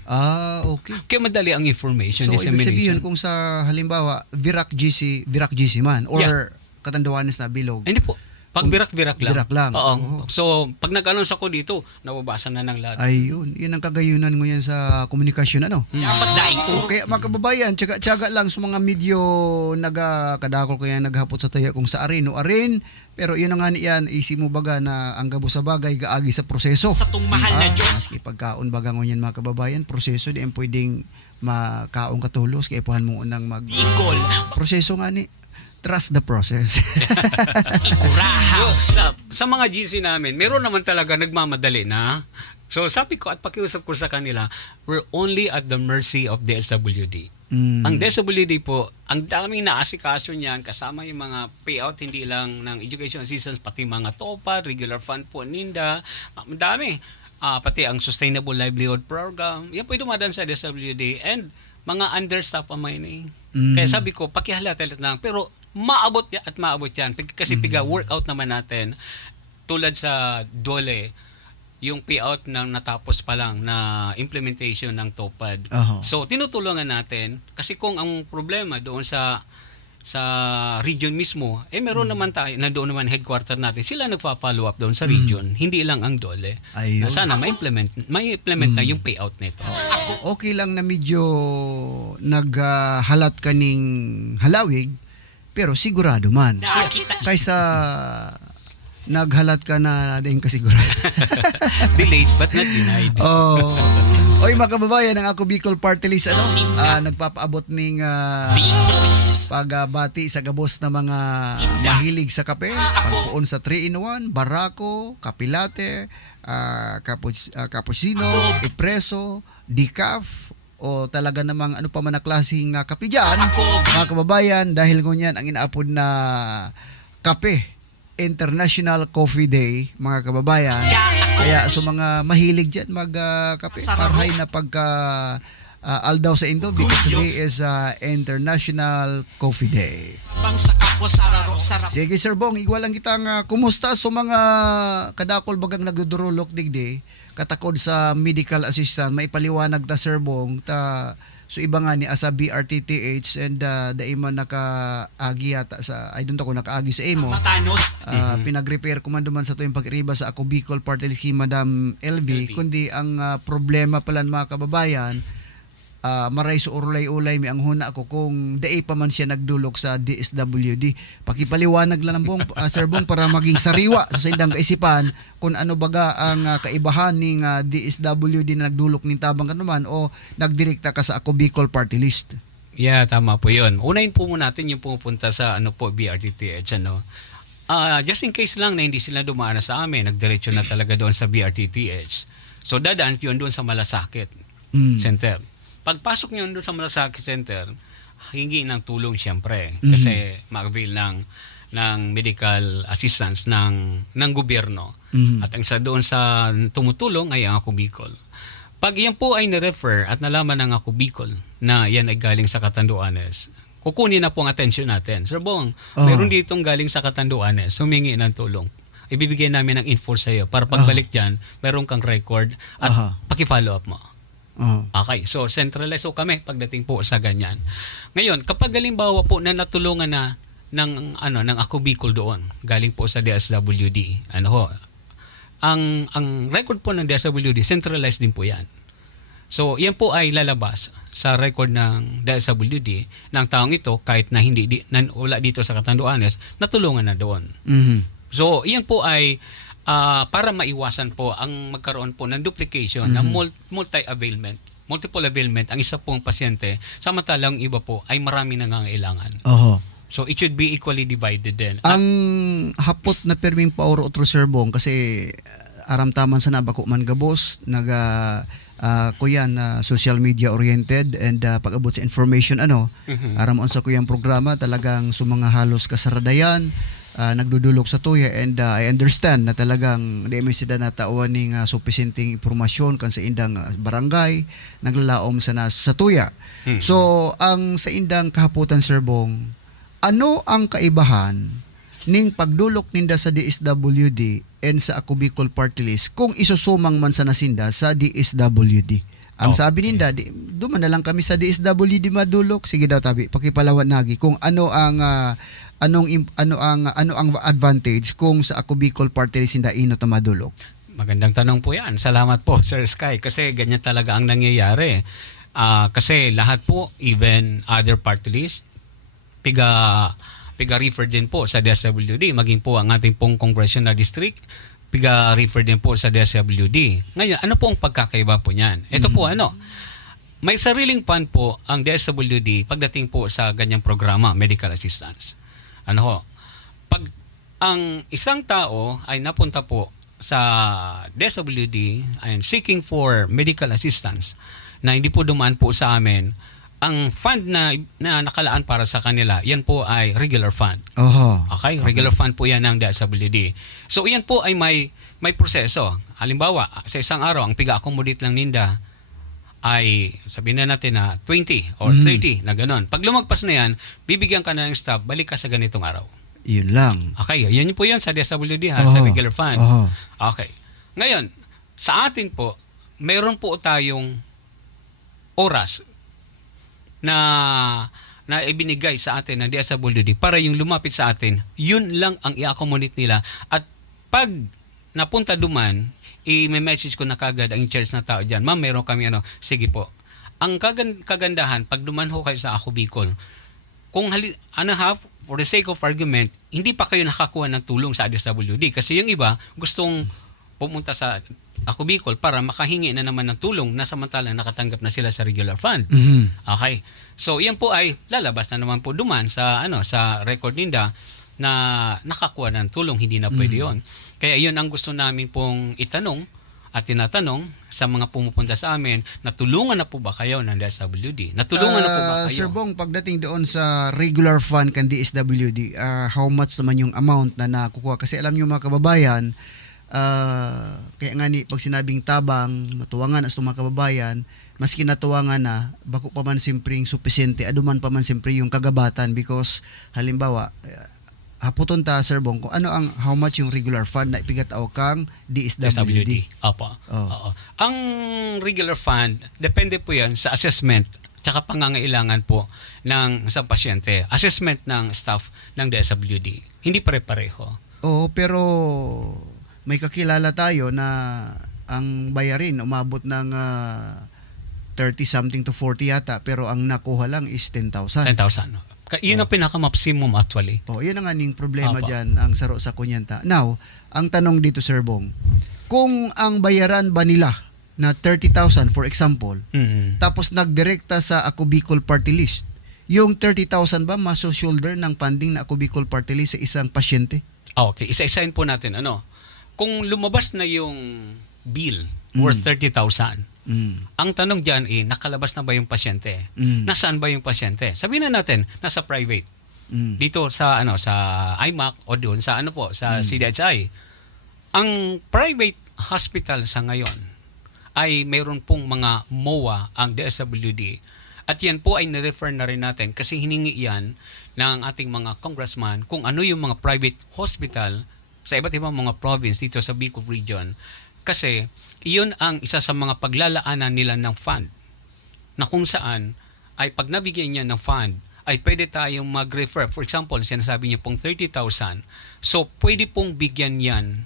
Okay. Kaya madali ang information So ibig sabihin dissemination. kung sa halimbawa VIRAC GC man or Katanduanes na bilog. Hindi po. Pag birak-birak lang. Birak lang. Oo. So, pag nag-announce ako dito, nababasa na ng lahat. Ayun, yun ang kagayunan ngayon sa komunikasyon dapat daing ko. Okay, mga kababayan, tiyaga lang sa mga medyo kadakol kaya naghapot sa taya kung sa arin o arin, pero yun ang nga niyan, isip mo baga na ang gabo sa bagay gaagi sa proseso. Sa tung mahal na Diyos. Maski pagkaon baga ngunyan mga kababayan, proseso di ang pwedeng makaon katulos, kaya puhan mo unang Bicol. proseso nga ni. Trust the process. Ikurahaw. Sa mga GC namin, meron naman talaga nagmamadali na. So, sabi ko at pakiusap ko sa kanila, we're only at the mercy of the SWD. Ang DSWD po, ang daming naasikaso niyan, kasama yung mga payout, hindi lang ng education assistance, pati mga TOPA, regular fund po, NINDA, madami. Pati ang Sustainable Livelihood Program, yan po yung dumadaan sa DSWD, and mga understaffed ang mining. Kaya sabi ko, pakihalata lang, pero maabot yan at maabot yan. Kasi workout naman natin, tulad sa DOLE, yung payout ng natapos pa lang na implementation ng TOPAD. So, tinutulungan natin, kasi kung ang problema doon sa region mismo, meron naman tayo, na doon naman headquarter natin, sila nagpa-follow up doon sa region, hindi lang ang DOLE. Na sana ma-implement na yung payout nito. Okay lang na medyo naghalat kaning halawig, pero sigurado man. Kaysa naghalat ka na din kasiguro. Delayed but not denied. Oh. Oy mga kababayan, ang Ako Bicol Party List nagpapaabot ning pagbati sa gabos na mga mahilig sa kape, pagpuon sa 3-in-1, Barako, Kape Latte, cappuccino, espresso, decaf, o talaga namang ano pa man na klaseng kape dyan, mga kababayan, dahil ngunyan ang inaapod na kape, International Coffee Day, mga kababayan. Kaya sa mga mahilig dyan mag-kape, parhay na pagka aldaw sa Indo, because today is International Coffee Day. Sige Sir Bong, igwa lang kitang kumusta sa mga kadakol bagang nagdudurulok digdi, katakod sa medical assistant, may paliwanag ta Sir Bong, so iba nga ni asa BRTTH and daiman nakaagi yata sa, I don't know kung nakaagi sa imo. Pinag-repair ko man duman sa tuwing pag-iriba sa Ako Bicol Party List Madam LV, kundi ang problema pala mga kababayan, maray sa urlay-ulay mi ang huna ako kung dai pa man siya nagdulok sa DSWD. Pakipaliwanag lang Bong, Sir Bong, para maging sariwa sa indang kaisipan kung ano baga ang kaibahan ning DSWD na nagdulok ning tabang kanuman o nagdirekta ka sa Ako Bicol Party List. Yeah, tama po 'yun. Unahin po muna natin yung pumupunta sa BRTTH just in case lang na hindi sila dumaan sa amin, nagdiretso na talaga doon sa BRTTH. So dadaan 'yun doon sa Malasakit Center. Pagpasok niyo doon sa Malasakit Center, hingi ng tulong siyempre kasi mag-avail ng medical assistance ng gobyerno. At ang isa doon sa tumutulong ay ang Ako Bicol. Pag yan po ay na-refer at nalaman ng Ako Bicol na yan ay galing sa Catanduanes, kukunin na po ang atensyon natin. Sir Bong, meron ditong galing sa Catanduanes, humingi ng tulong. Ibibigay namin ng info sa iyo para pagbalik dyan, meron kang record at paki-follow up mo. Okay, so centralize kami pagdating po sa ganyan. Ngayon, kapag halimbawa po na natulungan na ng Ako Bicol doon, galing po sa DSWD, ang record po ng DSWD centralized din po 'yan. So, yan po ay lalabas sa record ng DSWD ng taong ito kahit na wala dito sa Catanduanes, natulungan na doon. So, yan po ay para maiwasan po ang magkaroon po ng duplication, ng multiple availment ang isa pong pasyente, samantalang iba po ay marami nangangailangan. So it should be equally divided din. Ang hapot na perming pauro otro Sir Bong, kasi aramtaman sa nabako man gabos kuyan social media oriented and pag-abot sa information aram on sa kuyang programa talagang sumanga halos kasaradayan, nagdudulok sa tuya, and I understand na talagang di may sila natawan ning sufficienting impormasyon kan sa indang barangay naglalaom sa tuya. So ang sa indang kahaputan Sir Bong, ano ang kaibahan ning pagdulok ninda sa DSWD and sa Ako Bicol Party List kung isusumang man sa nasinda sa DSWD? Ang sabi ninda, duman na lang kami sa DSWD madulok. Sige daw tabi, pakipalawan nagi kung ano ang advantage kung sa Ako Bicol Party List inda ino ta madulok. Magandang tanong po 'yan. Salamat po Sir Sky, kasi ganyan talaga ang nangyayari. Kasi lahat po, even other party list, piga-refer din po sa DSWD, maging po ang ating pong congressional district, piga-refer din po sa DSWD. Ngayon, ano po ang pagkakaiba po niyan? Ito po may sariling fund po ang DSWD pagdating po sa ganyang programa, medical assistance. Pag ang isang tao ay napunta po sa DSWD and seeking for medical assistance na hindi po dumaan po sa amin, ang fund na nakalaan para sa kanila, yan po ay regular fund. Okay? Regular fund po yan ng DSWD. So, yan po ay may proseso. Halimbawa, sa isang araw, ang piga-accommodate lang ninda ay, sabihin na natin na 20 or 30 na gano'n. Pag lumagpas na yan, bibigyan ka na ng staff, balik ka sa ganitong araw. Yun lang. Okay, yan po yan sa DSWD, sa regular fund. Okay. Ngayon, sa atin po, mayroon po tayong oras na ibinigay sa atin ng DSWD para yung lumapit sa atin, yun lang ang i-accommodate nila. At pag napunta duman, i-message ko na kagad ang in-charge na tao dyan, ma'am, meron kami sige po. Ang kagandahan, pag duman ho kayo sa Ako Bicol, for the sake of argument, hindi pa kayo nakakuha ng tulong sa DSWD kasi yung iba gustong pumunta sa Ako Bicol para makahingi na naman ng tulong na samantalang nakatanggap na sila sa regular fund. Mhm. Okay. So, yan po ay lalabas na naman po duman sa sa record ninda na nakakuha ng tulong, hindi na pwede 'yon. Kaya 'yun ang gusto namin pong itanong at tinatanong sa mga pumupunta sa amin, natulungan na po ba kayo ng DSWD? Natulungan na po ba kayo? Sir Bong, pagdating doon sa regular fund kan DSWD, how much naman yung amount na nakukuha? Kasi alam niyo mga kababayan, kaya nga ni pag sinabing tabang, matuwangan as mga kababayan, maski natuwangan na, bako pa man simpring supisente, aduman pa man simpre yung kagabatan because halimbawa, haputon ta Sir Bong kung ano ang how much yung regular fund na ipigataw kang DSWD. Opo. Oh. Oo. Ang regular fund, depende po yan sa assessment tsaka pangangailangan po ng isang pasyente. Assessment ng staff ng DSWD. Hindi pare-pareho. Oo, pero may kakilala tayo na ang bayarin umabot ng 30 something to 40 yata pero ang nakuha lang is 10,000. 10,000. Yun ang pinaka-maximum actually. Oh, yun ang aning problema Apa. diyan ang saro sa kunyanta. Now, ang tanong dito Sir Bong, kung ang bayaran ba nila na 30,000 for example, tapos nagdirekta sa Ako Bicol Party List, yung 30,000 ba maso-shoulder ng funding na Ako Bicol Party List sa isang pasyente? Okay, isa-isahin po natin kung lumabas na yung bill worth 30,000. Ang tanong diyan nakalabas na ba yung pasyente? Nasaan ba yung pasyente? Sabihin na natin, nasa private. Dito sa sa IMAC o doon sa sa CDHI. Ang private hospital sa ngayon ay mayroon pong mga MOA ang DSWD. At yan po ay nirefer na rin natin kasi hiningi yan ng ating mga congressman kung ano yung mga private hospital sa iba't ibang mga province dito sa Bicol region. Kasi iyon ang isa sa mga paglalaanan nila ng fund na kung saan ay pag nabigyan niya ng fund ay pwede tayong mag-refer. For example, sinasabi niya pong 30,000. So, pwede pong bigyan yan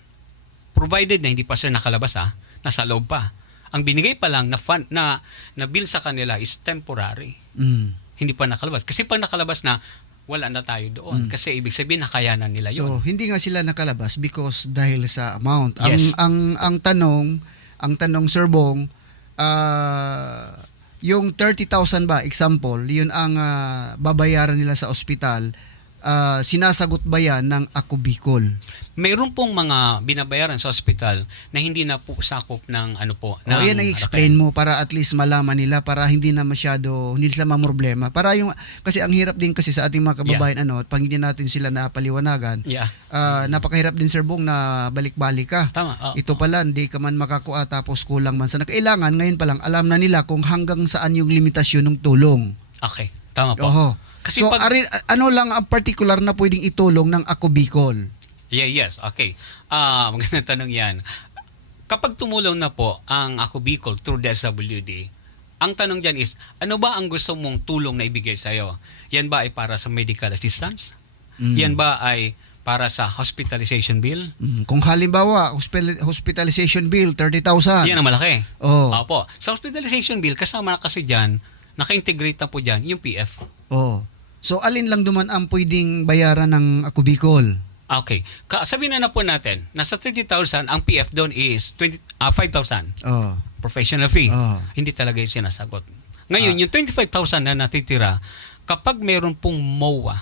provided na hindi pa sir nakalabas nasa loob pa. Ang binigay pa lang na fund na bill sa kanila is temporary. Hindi pa nakalabas. Kasi pag nakalabas na, wala na tayo doon. Kasi ibig sabihin nakayanan nila yun. So, hindi nga sila nakalabas because dahil sa amount. Yes. Ang tanong Sir Bong, yung 30,000 ba, example, yun ang babayaran nila sa ospital, sinasagot ba yan ng Ako Bicol? Mayroon pong mga binabayaran sa ospital na hindi na po sakop ng Yan ang explain mo para at least malaman nila para hindi na masyado, hindi sila mamroblema. Para kasi ang hirap din kasi sa ating mga kababayan, pag hindi natin sila napaliwanagan, napakahirap din Sir Bong na balik-balik ka. Tama. Ito pala, hindi ka man makakuha tapos kulang man sa nakailangan. Ngayon pa lang, alam na nila kung hanggang saan yung limitasyon ng tulong. Okay, tama po. Oho. Kasi So, pag, ano lang ang particular na pwedeng itulong ng Ako Bicol? yes, okay. Magandang tanong yan. Kapag tumulong na po ang Ako Bicol through DSWD, ang tanong dyan is, ano ba ang gusto mong tulong na ibigay sa'yo? Yan ba ay para sa medical assistance? Yan ba ay para sa hospitalization bill? Kung halimbawa, hospitalization bill, 30,000. Yan ang malaki. Oh. Opo. Sa hospitalization bill, kasama na kasi dyan, naka-integrate na po dyan yung PF. Oh. So, alin lang duman ang pwedeng bayaran ng Ako Bicol? Okay. Sabihin na po natin, nasa 30,000, ang PF doon is 5,000. Oh. Professional fee. Oh. Hindi talaga yung sinasagot. Ngayon, yung 25,000 na natitira, kapag mayroon pong MOA,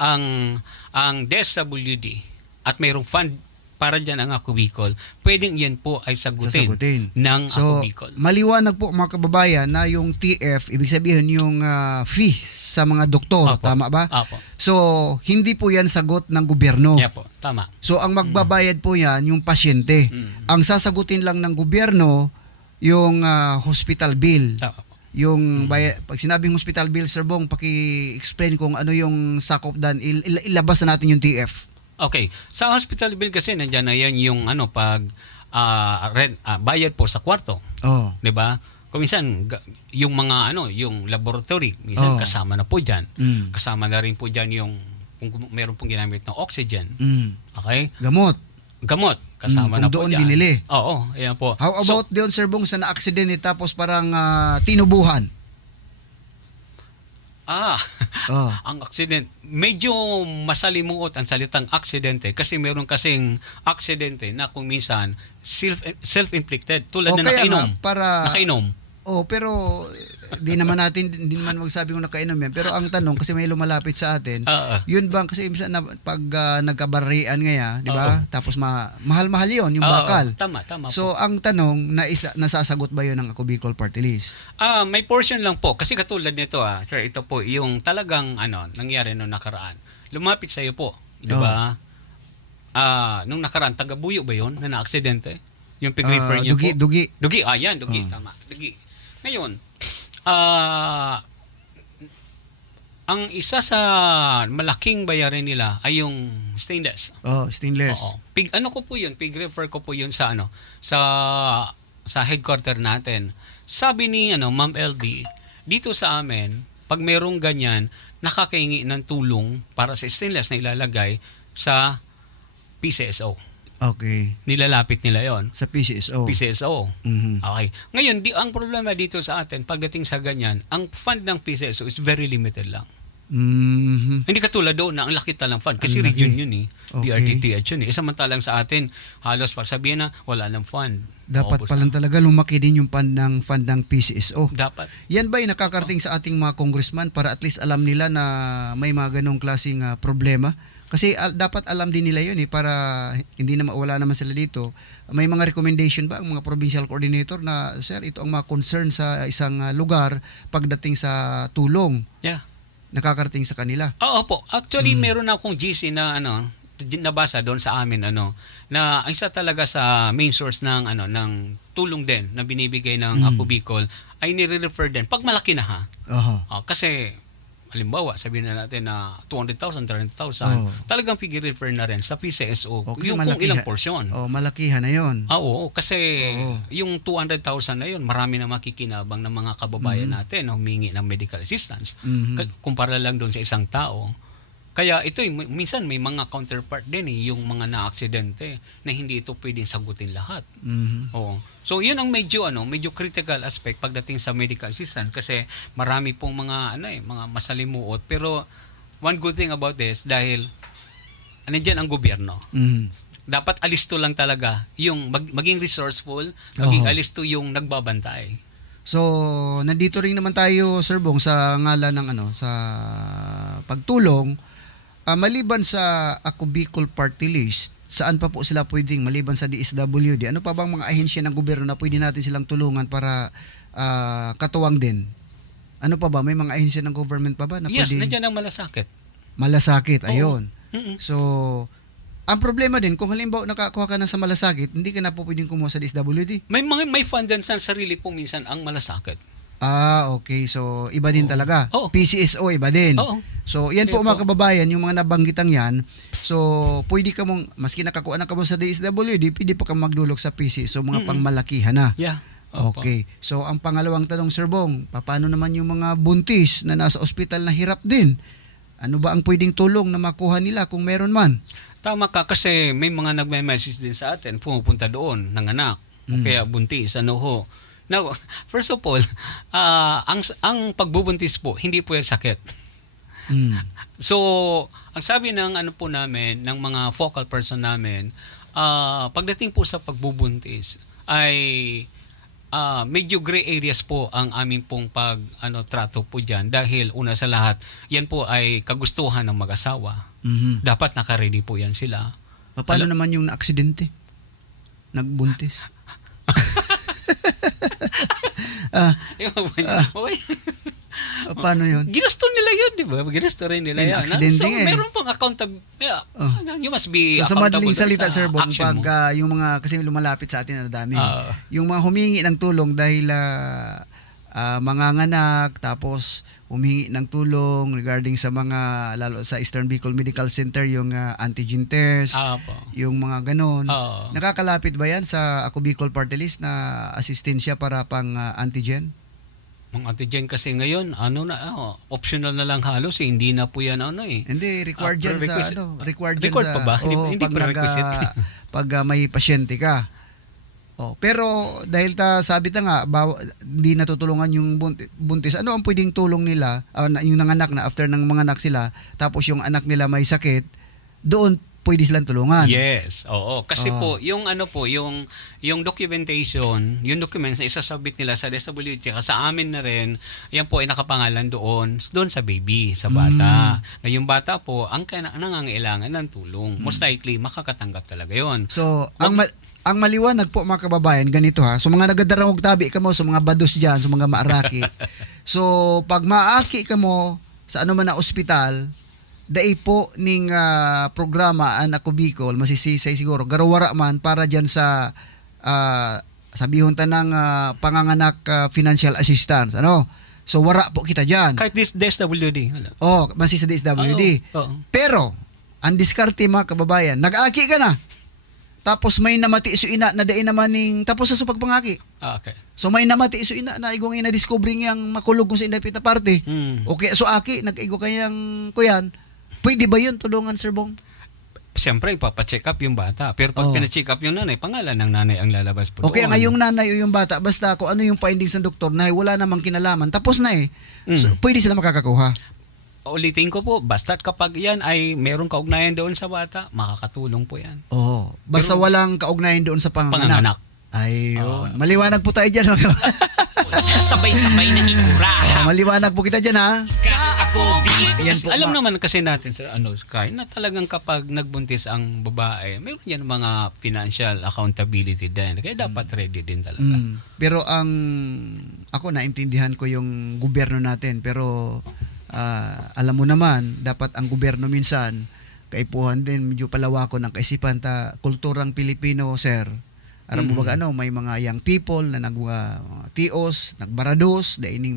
ang DSWD, at mayroong fund para dyan ang Ako Bicol, pwedeng yan po ay sagutin ng Ako So, Bicol. maliwanag po mga kababayan na yung TF, ibig sabihin yung fee sa mga doktor, Apo. tama ba? Apo. So, hindi po yan sagot ng gobyerno. Yeah po. Tama. So, ang magbabayad po yan, yung pasyente. Ang sasagutin lang ng gobyerno, yung hospital bill. Tama po. Yung pag sinabing hospital bill, Sir Bong, paki-explain kung ano yung sakop dan, ilabas na natin yung TF. Okay. Sa hospital bill kasi, nandiyan na yan yung pag bayad po sa kwarto. Oh. 'Di ba? Kung minsan yung mga yung laboratory, minsan kasama na po diyan. Kasama na rin po diyan yung kung meron pong ginamit ng oxygen. Okay? Gamot kasama na po doon diyan. binili. Oo, ayan po. How about doon Sir Bong sa na-accident tapos parang tinubuhan? Oh. Ang accident, medyo masalimuot ang salitang aksidente kasi meron kasing aksidente na kung minsan self-inflicted tulad na kaya nakainom. nga, para Nakainom. pero di naman magsabi kung nakainom yan. Pero ang tanong, kasi may lumalapit sa atin, yun bang, kasi minsan pag nagkabarian ngaya, di ba? Tapos mahal-mahal yun, yung bakal. Tama So, po. ang tanong, nasasagot ba yun ng Ako Bicol Party List? May portion lang po kasi katulad nito sir, ito po yung talagang nangyari nung nakaraan. Lumapit sa iyo po, di ba? Nung nakaraan taga-Buyo ba 'yon na aksidente? Yung pig-refer niyo po. Dugi. Dugi, dugi, tama. Dugi. Ngayon, ang isa sa malaking bayarin nila ay yung stainless. Stainless. Oo. Ano ko po yun? Pig-refer ko po yun sa sa headquarter natin. Sabi ni Ma'am LD, dito sa amin, pag merong ganyan, nakakahingi ng tulong para sa stainless na ilalagay sa PCSO. Okay. Nilalapit nila yon Sa PCSO. PCSO. Mhm. Okay. Ngayon, ang problema dito sa atin, pagdating sa ganyan, ang fund ng PCSO is very limited lang. Mhm. Hindi katulad doon na ang laki talang fund. Kasi Ang laki. region yun Okay. DRTTH yun samantalang sa atin, halos pag sabihin na, wala ng fund. Dapat Maubos palang na. talaga lumaki din yung fund ng PCSO. Dapat. Yan ba ay nakakarating sa ating mga congressman para at least alam nila na may mga ganong klaseng problema? Kasi dapat alam din nila yun para hindi na wala naman sila dito. May mga recommendation ba ang mga provincial coordinator na, sir, ito ang mga concern sa isang lugar pagdating sa tulong Yeah. nakakarating sa kanila? Oo po. Actually, meron akong GC na nabasa doon sa amin na ang isa talaga sa main source ng ng tulong din na binibigay ng Ako Bicol ay nire-refer din pag malaki na ha. Kasi halimbawa, sabihin na natin na 200,000, 300,000, talagang pig-refer na rin sa PCSO Okay, yung kung ilang porsyon. Malakihan na yon. Oo, kasi yung 200,000 na yun, marami na makikinabang ng mga kababayan natin na humingi ng medical assistance. Kumpara lang doon sa isang tao. Kaya ito, minsan may mga counterpart din yung mga na-aksidente na hindi ito pwedeng sagutin lahat. Oo. So, yun ang medyo critical aspect pagdating sa medical assistance kasi marami pong mga mga masalimuot. Pero one good thing about this, dahil nandiyan ang gobyerno. Dapat alisto lang talaga yung maging resourceful, maging alisto yung nagbabantay. So, nandito rin naman tayo, Sir Bong, sa ngalan ng sa pagtulong. Maliban sa Ako Bicol Party List, saan pa po sila pwedeng, maliban sa DSWD, ano pa bang mga ahensya ng gobyerno na pwede natin silang tulungan para katuwang din? Ano pa ba? May mga ahensya ng government pa ba na Yes, pwede? nandiyan ang malasakit. Malasakit, Oo. ayun. Mm-mm. So, ang problema din, kung halimbawa nakakuha ka na sa malasakit, hindi ka na po pwedeng kumuha sa DSWD. May fund din sa sarili po minsan ang malasakit. Okay. So, iba din talaga. Oo. PCSO, iba din. Oo. So, yan po Kaya mga po. kababayan, yung mga nabanggitang yan. So, pwede ka mong, maski nakakuha na ka mo sa DSWD, pwede pa ka magdulog sa PCSO, mga pangmalakihan na. Yeah. Opo. Okay. So, ang pangalawang tanong, Sir Bong, paano naman yung mga buntis na nasa ospital na hirap din? Ano ba ang pwedeng tulong na makuha nila kung meron man? Tama ka kasi may mga nagme-message din sa atin, pumupunta doon ng anak. O kaya buntis, Now, first of all, ang pagbubuntis po, hindi po yung sakit. So, ang sabi ng po namin, ng mga focal person namin, pagdating po sa pagbubuntis, ay medyo gray areas po ang aming pong trato po dyan. Dahil una sa lahat, yan po ay kagustuhan ng mag-asawa. Dapat naka-ready po yan sila. Paano naman yung na-aksidente? Nagbuntis? Paano yun? Ginasto nila yun, di ba? Ginasto rin nila yan. Aksidente So, nga eh. meron pong accountable. You must be So, sa accountable madaling salita, sa Sir Bong, action mo. pag yung mga, kasi lumalapit sa atin na dami, Ah. yung mga humingi ng tulong dahil manganganak, tapos humingi ng tulong regarding sa mga, lalo sa Eastern Bicol Medical Center, yung antigen test, Po. yung mga ganon. Oo. Nakakalapit ba yan sa Ako Bicol Party List na assistensya para pang antigen? Ang antigen kasi ngayon, optional na lang halos, hindi na po yan Hindi, required yan sa prerequisite. required yan Required sa pa ba? Hindi pag prerequisite. pag may pasyente ka. Oh, pero dahil sabi ta nga hindi natutulungan yung buntis, ano ang pwedeng tulong nila yung nanganak na after ng mga anak sila tapos yung anak nila may sakit, doon pwede silang tulungan. Yes, oo. Kasi Oo. po, yung documentation, yung documents na isasubmit nila sa DSWD, sa amin na rin, yan po ay nakapangalan doon sa baby, sa bata. Na yung bata po, ang nangangailangan ng tulong. Most likely, makakatanggap talaga yon. So, ang maliwanag po mga kababayan, ganito ha. So mga nagadarangog tabi ka mo, so mga bados dyan, so mga maaraki. So, pag maaki ka mo sa ano man na ospital, dai po ning programa ang ako Bicol, masisisay siguro, garawara man para dyan sa sabihon ta ng panganganak financial assistance. Ano? So, wara po kita dyan. Kahit DSWD. Wala. Oh, masi sa DSWD. Oo. Pero, ang diskarte mga kababayan, nag-aki ka na. Tapos may namati isu ina na dain naman ning tapos sa pagpangaki. Okay. So may namati isu ina na igong ina discover yang makulog kung sa indapita parte. Okay, so aki nag-igo kayang kuyan. Pwede ba 'yun tulungan Sir Bong? Siyempre, ipapacheck up yung bata. Pero pag Oo. pina-check up yung nanay, pangalan ng nanay ang lalabas po Okay, doon. nga yung nanay o yung bata, basta kung ano yung findings ng doktor na wala namang kinalaman, tapos na eh. So, pwede sila makakakuha. Ulitin ko po, basta't kapag yan ay merong kaugnayan doon sa bata, makakatulong po yan. Oo. Basta Pero- walang kaugnayan doon sa panganganak. Panganganak. Ayun. Oo. Maliwanag po tayo dyan. Sabay-sabay na ikuraha. Maliwanag po kita dyan ha. Ka ako Bicol. Yan po, Alam naman kasi natin sa Sky, na talagang kapag nagbuntis ang babae, mayroon yan mga financial accountability din. Kaya dapat ready din talaga. Pero ako naintindihan ko yung gobyerno natin, pero alam mo naman, dapat ang gobyerno minsan kaipuhan din, medyo palawako ng kaisipan kulturang Pilipino, sir. Aram mo ba may mga young people na tios, nagbarados, daining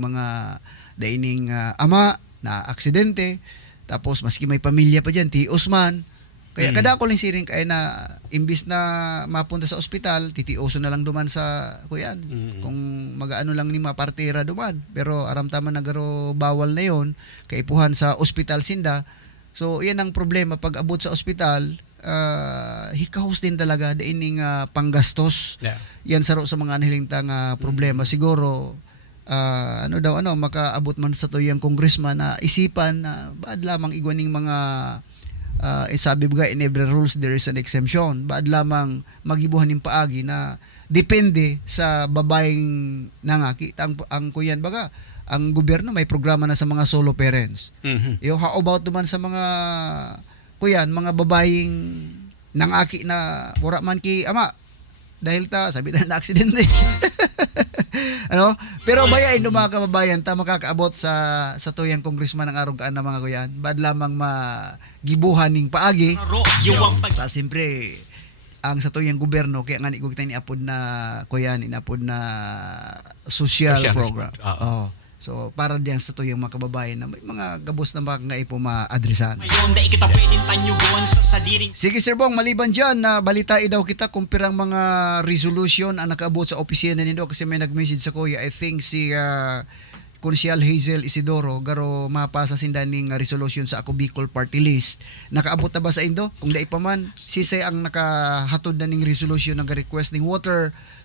ama na aksidente, tapos maski may pamilya pa diyan, tios man. Kaya kada ko lang siring kaya na imbis na mapunta sa ospital, titioso na lang duman sa kuyan. Kung mag-ano lang ni mapartira duman. Pero aram tama nagaro bawal na 'yon, kaipuhan sa ospital sinda. So, yan ang problema pag abot sa ospital, hikahos din talaga daining panggastos. Yeah. Yan saro sa mga anhilingtang problema. Siguro makaabot man sa tuyang congressman na isipan na baad lamang igwaning mga sabi ba in every rules there is an exemption. Baad lamang magibuhan ng paagi na depende sa babaeng nangaki. Ang kuyan baga, ang gobyerno may programa na sa mga solo parents. How about naman sa mga kuyan, mga babaeng nangaki na wala man ki ama dahil sabi na aksidente. Pero bayain no mga kababayan makakaabot sa tuyang congressman ng arog kaan na mga kuyan. Bad lamang magibuhan ning paagi. Yung pag Siyempre ang sa tuyang gobyerno kaya nga ni ko kita niapod na kuyan inapod na social program. Oh. So para diyan sa tuyang mga kababayan na may mga gabos na mga ipo ma-adresan. ngayon da ikita pwedeng tanyugon sa sadiring. Sige Sir Bong, maliban dyan na balitai daw kita kung pirang mga resolution ang nakaabot sa opisina nindo kasi may nag-message sa kuya. I think si Konsyal Hazel Isidoro garo mapasa sindaning resolution sa ako Bicol Party List. Nakaabot na ba sa indo? Kung dai pa man, sisay ang nakahatod na ning resolution ng request ning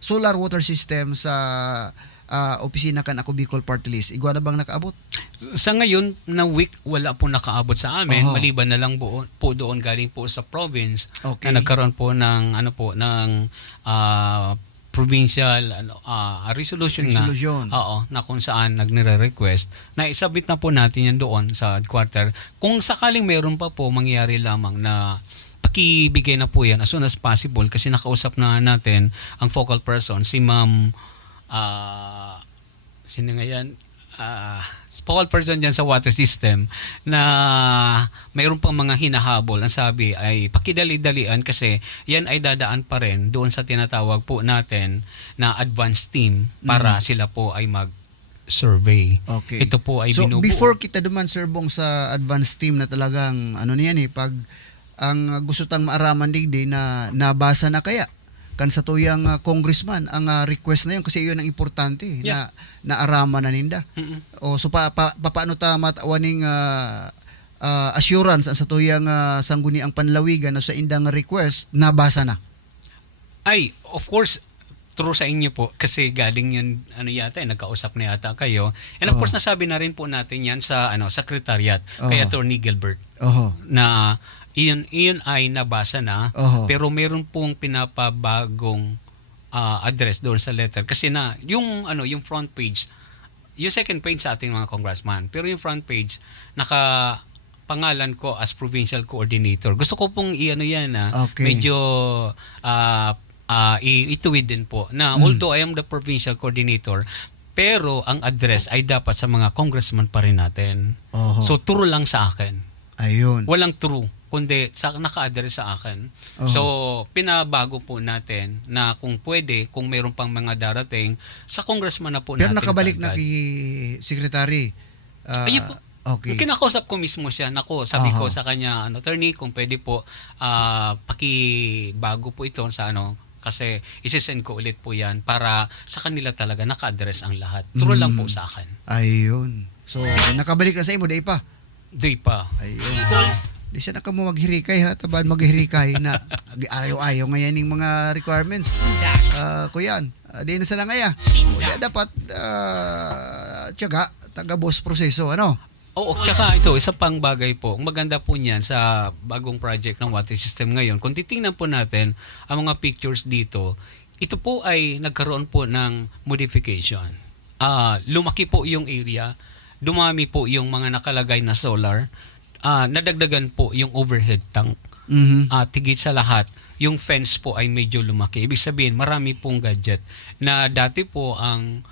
solar water system sa opisina kan ako Bicol Party List. Igwa na bang nakaabot? Sa ngayon na week, wala po nakaabot sa amin. Oho. Maliban na lang po doon galing po sa province Okay. na nagkaroon po ng provincial resolution na na kung saan nagnire-request na isabit na po natin yan doon sa headquarter. Kung sakaling meron pa po mangyayari lamang na pakibigay na po yan as soon as possible kasi nakausap na natin ang focal person si Ma'am sino nga yan? Focal person dyan sa water system na mayroon pang mga hinahabol. Ang sabi ay pakidali-dalian kasi yan ay dadaan pa rin doon sa tinatawag po natin na advanced team para sila po ay mag-survey. Okay. Ito po ay So binubuo. before kita duman Sir Bong sa advanced team na talagang pag ang gusto tang maaraman digdi na nabasa na kaya kan sa tuyang congressman ang request na yun kasi yun ang importante Yeah. na araman na ninda. O so paano ta matawaning assurance ang sa tuyang sangguniang panlawigan na sa indang request nabasa na. Ay, of course, true sa inyo po kasi galing yun yata nagkausap na yata kayo. And of Oo. course nasabi na rin po natin yan sa secretariat kay Oo. Attorney Gilbert Oho. na iyon ay nabasa na Oho. pero meron pong pinapabagong address doon sa letter kasi na yung front page, yung second page sa ating mga congressman, pero yung front page naka pangalan ko as provincial coordinator. Gusto ko pong yan Okay. medyo ituwid din po na although I am the provincial coordinator, pero ang address ay dapat sa mga congressman pa rin natin. Oho. So true lang sa akin. Ayun. Walang true kundi naka-address sa akin. Oho. So pinabago po natin na kung pwede, kung mayroon pang mga darating sa congressman na po Pero natin. nakabalik na kaagad. kay secretary. Ayun po. Okay. Kinakausap ko mismo siya. Sabi ko Aha. sa kanya, attorney, kung pwede po, pakibago po ito sa kasi isisend ko ulit po yan para sa kanila talaga naka-address ang lahat. True lang po sa akin. Ayun. So, nakabalik na sa imo, day pa. Di pa. Ayun. Di siya na ka mo maghirikay ha, taban maghirikay na ayaw-ayaw ngayon yung mga requirements. Kuyan, di na sana ngaya. Kaya dapat tiyaga, taga-boss proseso, ano? Oo, tsaka ito, isa pang bagay po. Ang maganda po niyan sa bagong project ng water system ngayon, kung titingnan po natin ang mga pictures dito, ito po ay nagkaroon po ng modification. Lumaki po yung area, dumami po yung mga nakalagay na solar, nadagdagan po yung overhead tank. Mhm. Tigit sa lahat, yung fence po ay medyo lumaki. Ibig sabihin, marami pong gadget na dati po ang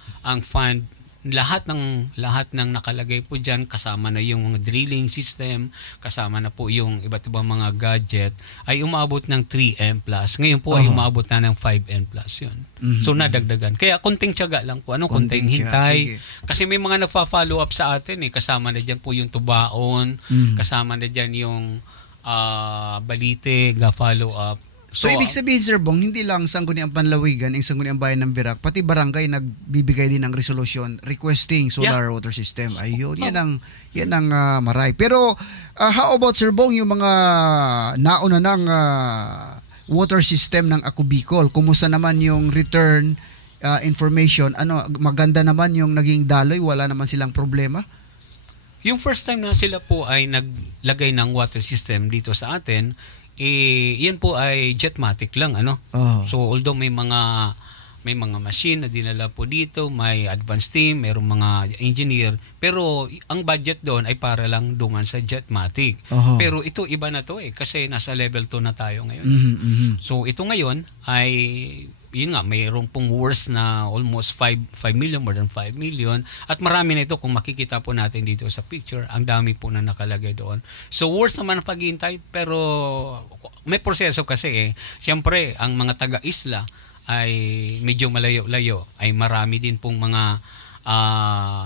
fund lahat ng nakalagay po diyan, kasama na yung mga drilling system, kasama na po yung iba't ibang mga gadget, ay umabot ng 3M+. Ngayon po ay Oho. umabot na ng 5M+. Yun. Mhm. So nadagdagan. Kaya konting tiyaga lang po. Konting Konting tiyaga, hintay. sige. Kasi may mga nagfa-follow up sa atin kasama na diyan po yung tubaon, kasama na diyan yung balite, follow up. So, ibig sabihin, Sir Bong, hindi lang Sangguniang Panlawigan, ang Sangguniang Bayan ng Virac, pati barangay nagbibigay din ng resolution requesting solar water system. Ayun, yan ang maray. Pero, how about, Sir Bong, yung mga nauna ng water system ng Ako Bicol? Kumusta naman yung return information? Maganda naman yung naging daloy? Wala naman silang problema? Yung first time na sila po ay naglagay ng water system dito sa atin, yan po ay Jetmatic lang, Oh. So although may mga machine na dinala po dito, may advanced team, mayroong mga engineer, pero ang budget doon ay para lang dungan sa Jetmatic. Oho. Pero ito iba na to kasi nasa level 2 na tayo ngayon. Mhm, mhm. So ito ngayon ay yun nga, mayroong pong worth na almost 5 million, more than 5 million. At marami na ito kung makikita po natin dito sa picture. Ang dami po na nakalagay doon. So worth naman ang paghihintay, pero may proseso kasi Siyempre, ang mga taga-isla ay medyo malayo-layo. Ay marami din pong mga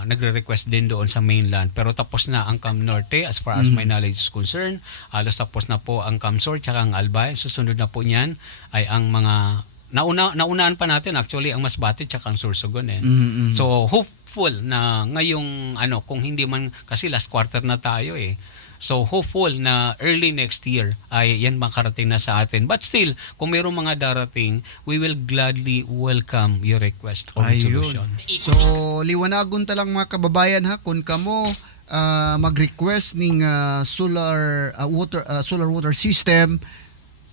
nagre-request din doon sa mainland. Pero tapos na ang Cam Norte as far as my knowledge is concerned. Halos tapos na po ang Cam Sur tsaka ang Albay. Susunod na po niyan ay ang mga naunahan pa natin actually ang Masbate tsaka ang Sorsogon Mhm. So hopeful na ngayong kung hindi man kasi last quarter na tayo So hopeful na early next year ay yan makarating na sa atin. But still, kung mayroong mga darating, we will gladly welcome your request or resolution. So, liwanagon talang mga kababayan ha, kung kamo mag-request ng solar water system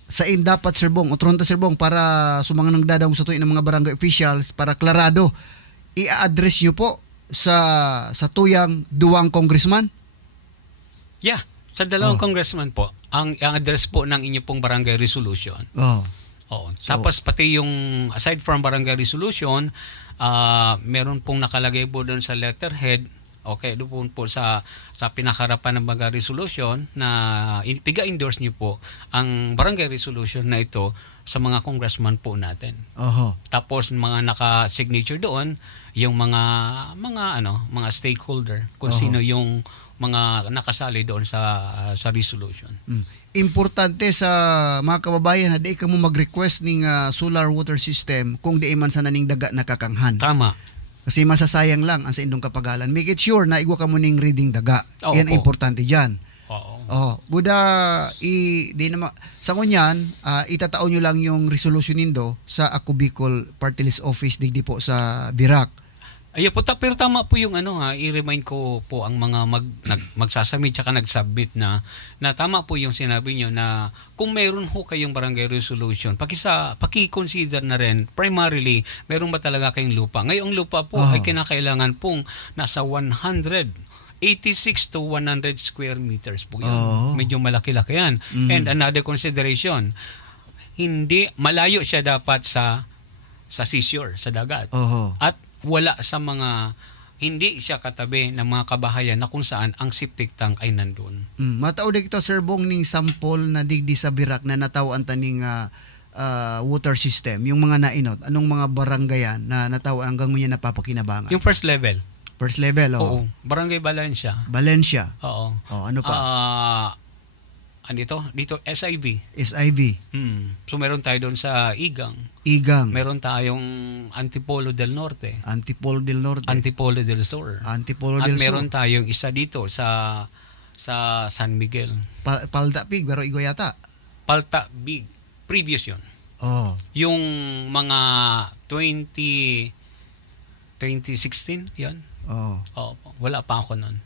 sa dapat, Sir Bong, utron ta, Sir Bong, para sumanga nang dadawong sa tuwing ng mga barangay officials para klarado, i-address nyo po sa tuyang duwang congressman. Yeah, sa dalawang congressman po, ang address po ng inyo pong barangay resolution. Oh. Oo. So, Tapos pati yung aside from barangay resolution, meron pong nakalagay po doon sa letterhead, doon po sa pinakaharapan ng barangay resolution na piga-endorse niyo po ang barangay resolution na ito sa mga congressman po natin. Oho. Tapos mga naka-signature doon yung mga stakeholder kung Oho. sino yung mga nakasali doon sa resolution. Importante sa mga kababayan na di ka mo mag-request ng solar water system kung di man sa naning daga nakakanghan. Tama. Kasi masasayang lang ang sa indong kapagalan. Make it sure na igwa ka mo ning reading daga. Oo Yan ang po. importante dyan. Oo. Oh, Buda di naman sa ngunyan, itataon nyo lang yung resolution nindo sa Ako Bicol Party List Office digdi po sa Birac. Ayo po, pero tama po yung i-remind ko po ang mga magsasubmit tsaka nag-submit na tama po yung sinabi nyo na kung meron ho kayong barangay resolution, paki-consider na rin, primarily, meron ba talaga kayong lupa? Ngayong lupa po ay kinakailangan pong nasa 186 to 100 square meters po yan. Medyo malaki-laki yan. And another consideration, hindi malayo siya dapat sa seashore, sa dagat. At wala sa hindi siya katabi ng mga kabahayan na kung saan ang septic tank ay nandun. Matao dito Sir Bong ning sample na digdi sa Birac na natawaan taning water system, yung mga nainot, anong mga barangayan na natawaan hanggang ngayon napapakinabangan? Yung first level. First level, Oo. Barangay Valencia. Valencia. Oo. Ano pa? Dito SIV. SIV. So meron tayo doon sa Igang. Meron tayong Antipolo del Norte. Antipolo del Norte. Antipolo del Sur. Antipolo At del meron Sur. tayong isa dito sa San Miguel. Palda Pig, pero igo yata. Palta Big. Previous yun. Yung mga 2016, yan. Wala pa ako nun.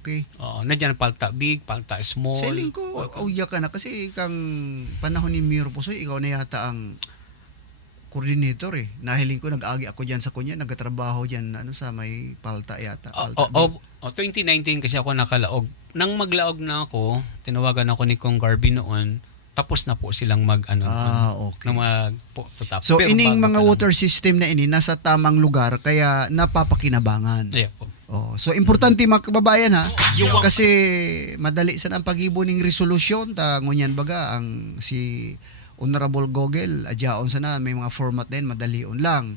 Okay. Nandiyan Palta Big, Palta Small. Selling ko, uyak ka na kasi kang panahon ni Miro Pusoy, ikaw na yata ang coordinator eh. Nahiling ko, nag-agi ako dyan sa kunya, nagtatrabaho dyan sa may Palta yata. Palta Big. 2019 kasi ako nakalaog. Nang maglaog na ako, tinawagan ako ni Kong Garby noon, tapos na po silang okay. So, pero ining bago mga pa lang. water system na ini nasa tamang lugar kaya napapakinabangan. Yeah po. So, importante mga kababayan kasi madali sa ang pag-ibo ning resolusyon ta ngunyan baga ang si Honorable Gogel, adyaon sana may mga format din, madalion lang.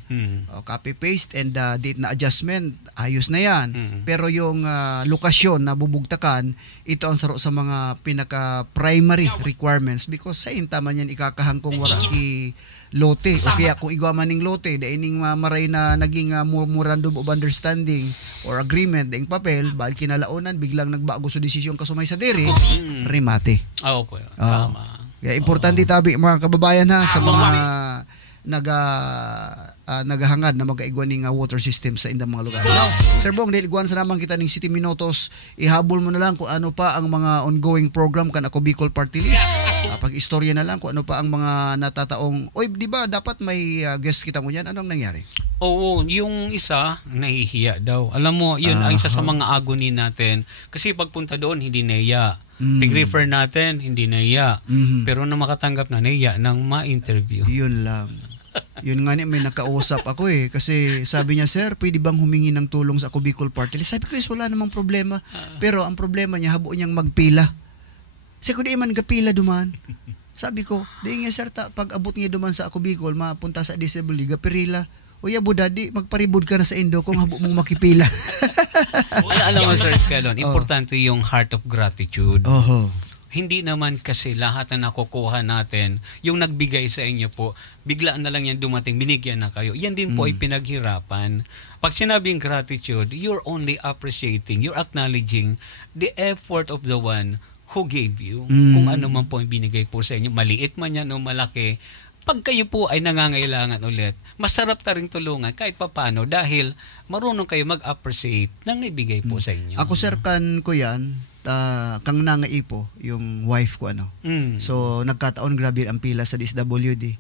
Copy paste and date na adjustment, ayos na yan. Pero yung lokasyon na bubugtakan, ito ang saro sa mga pinaka primary requirements because sa intaman yan ikakahangkong wala lote o kaya kung igwa maning lote daining maray na naging memorandum of understanding or agreement daing papel bal kinalaunan biglang nagbago sa desisyon kasumay sa diri remate. Po. Tama. Kaya importante tabi mga kababayan sa mga naghahangad na magaigwan ning water system sa indang mga lugar. Now, Sir Bong, dahil iguan sa naman kita ning City Minutos, ihabol mo na lang kung ano pa ang mga ongoing program kan Ako Bicol Party List. Pag-istorya na lang kung ano pa ang mga natataong, di ba dapat may guest kita mo yan? Anong nangyari? Oo, yung isa, nahihiya daw. Alam mo, yun ang isa sa mga agony natin. Kasi pagpunta doon, hindi nahiya. Pag-refer natin, hindi nahiya. Pero na makatanggap na nahiya nang ma-interview. Yun lang. Yun nga may nakausap ako kasi sabi niya, sir, pwede bang humingi ng tulong sa Ako Bicol Party List? Sabi ko, wala namang problema. Pero ang problema niya, habo niyang magpila. Kasi kung di man gapila duman, sabi ko, di nga sir, pag abot niya duman sa Ako Bicol, mapunta sa Disable Liga, perila. Uya budadi, magparibod ka na sa Indo kung habo mong makipila. Alam mo, Sir Escalon, importante yung heart of gratitude. Hindi naman kasi lahat na nakukuha natin, yung nagbigay sa inyo po, bigla na lang yan dumating, binigyan na kayo. Yan din po ay pinaghirapan. Pag sinabing gratitude, you're only appreciating, you're acknowledging the effort of the one who gave you. Kung ano man po yung binigay po sa inyo, maliit man yan o malaki, pag kayo po ay nangangailangan ulit, masarap ta ring tulungan kahit papano dahil marunong kayo mag-appreciate ng naibigay po sa inyo. Ako sir kan ko yan, kang nangaipo, yung wife ko So nagkataon grabe ang pila sa DSWD.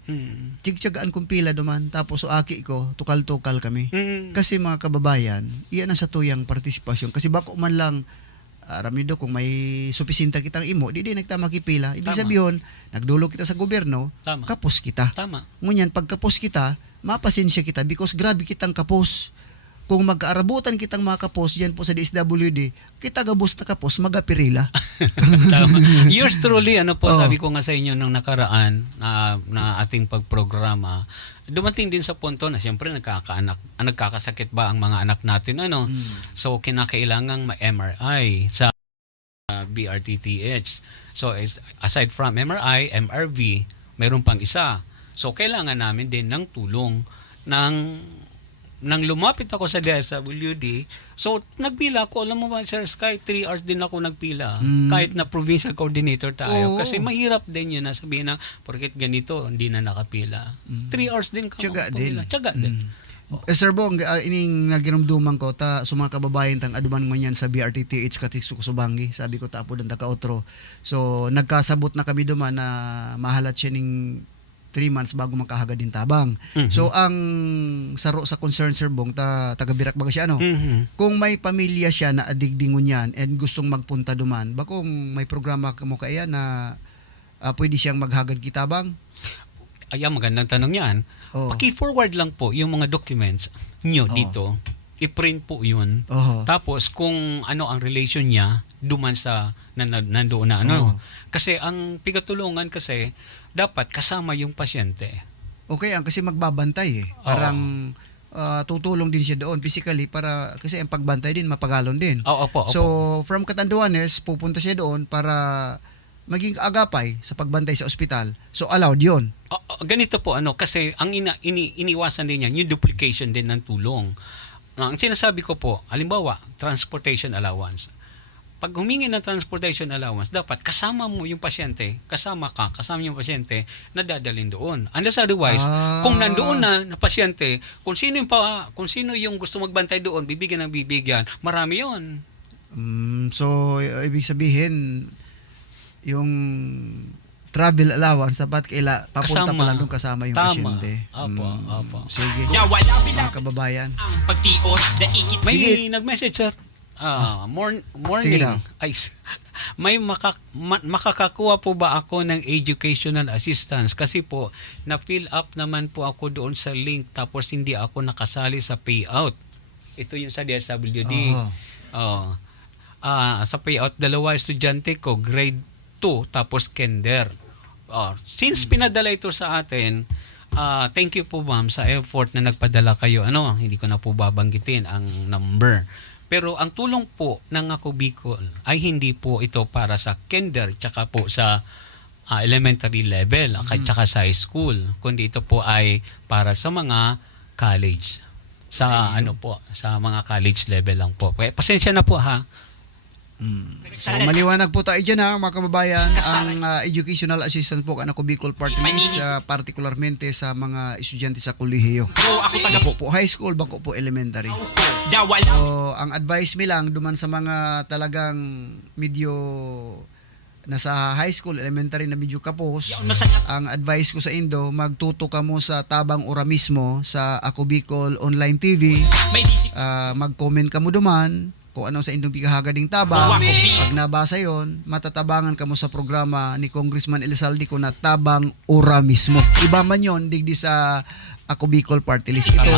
Tiyagtyagaan kong pila duman, tapos aki ko, tukal-tukal kami. Kasi mga kababayan, iyan ang sa tuyang partisipasyon. Kasi bako man lang, ramido kung may supisinta kitang imo, di nagtama kipila. Ibig sabihin, nagdulo kita sa gobyerno, kapos kita. Ngunyan, pag kapos kita, mapasensya kita because grabe kitang kapos. Kung magkaarabutan kitang mga kapos yan po sa DSWD, kita gabos na kapos, magapirila. Yours truly, sabi ko nga sa inyo nung nakaraan na ating pagprograma, dumating din sa punto na siyempre nagkakasakit ba ang mga anak natin, So, kinakailangang ma-MRI sa BRTTH. So, aside from MRI, MRV, mayroon pang isa. So, kailangan namin din ng tulong ng nang lumapit ako sa DSWD, so nagpila ako, alam mo ba Sir Sky, 3 hours din ako nagpila. Kahit na provincial coordinator tayo. Oo. Kasi mahirap din yun na sabihin na, porket ganito, hindi na nakapila. 3 hours din ka. Tiyaga din. Tiyaga din. Sir Bong, ining naginumduman ko ta sa mga kababayan tang aduman mo yan sa BRTTH katikso ko Subangi. Sabi ko tapo dan ka outro. So nagkasabot na kami duman na mahalat siya ning 3 months bago makahagad din tabang. Mhm. So ang saro sa concern Sir Bong taga-Birak baga siya ano. Mhm. Kung may pamilya siya na adigdingon yan and gustong magpunta duman, ba kung may programa ka mo kaya na pwede siyang maghagad kitabang? Ayan, magandang tanong yan. Oh. Paki-forward lang po yung mga documents nyo Oo. dito. I-print po yun. Oho. Tapos kung ano ang relation niya duman sa nandoon na ano. Oo. Kasi ang pigatulungan kasi dapat kasama yung pasyente. Okay, ang kasi magbabantay eh. Oo. Parang tutulong din siya doon physically para kasi ang pagbantay din mapagalon din. Oo, opo, opo. So, from Catanduanes, pupunta siya doon para maging agapay sa pagbantay sa ospital. So, allowed yun. Ganito po ano kasi ang iniwasan din yan yung duplication din ng tulong. Ang sinasabi ko po, halimbawa, transportation allowance. Pag humingi ng transportation allowance, dapat kasama mo yung pasyente, kasama yung pasyente na dadalhin doon. Unless otherwise, kung nandoon na pasyente, kung sino yung gusto magbantay doon, bibigyan ng bibigyan, marami 'yon. So, ibig sabihin, yung travel allowance, dapat papunta Kasama. pala doon kasama yung Tama. pasyente. Opo, opo. Sige. Ya wala Mga bilang kababayan. ang pagtios, daigit May nag-message, sir. Morning. Sige daw. Ay, may makakakuha po ba ako ng educational assistance? Kasi po, na-fill up naman po ako doon sa link tapos hindi ako nakasali sa payout. Ito yung sa DSWD. Oo. Sa payout, 2 estudyante ko, grade 2, tapos kinder. Since pinadala ito sa atin, thank you po ma'am sa effort na nagpadala kayo. Hindi ko na po babanggitin ang number. Pero ang tulong po ng Ako Bicol ay hindi po ito para sa kinder tsaka po sa elementary level at tsaka sa high school. Kundi ito po ay para sa mga college. Sa sa mga college level lang po. Kaya pasensya na po ha. So, maliwanag po tayo dyan ha, mga kababayan. Ang educational assistance po, Ako Bicol Party List, partikularmente sa mga estudyante sa kolehiyo. ako taga Bako po high school, bako po elementary. Ya wala So, ang advice mi lang, duman sa mga talagang medyo nasa high school, elementary na medyo kapos, ang advice ko sa Indo, magtuto ka mo sa Tabang Ora mismo, sa Ako Bicol Online TV, may disip mag-comment ka mo duman, kung ano sa indong pikahagading tabang. Pag nabasa yon, matatabangan ka mo sa programa ni Congressman Elizalde ko na Tabang Ora mismo. Iba man yon digdi sa Ako Bicol Party List. Ito,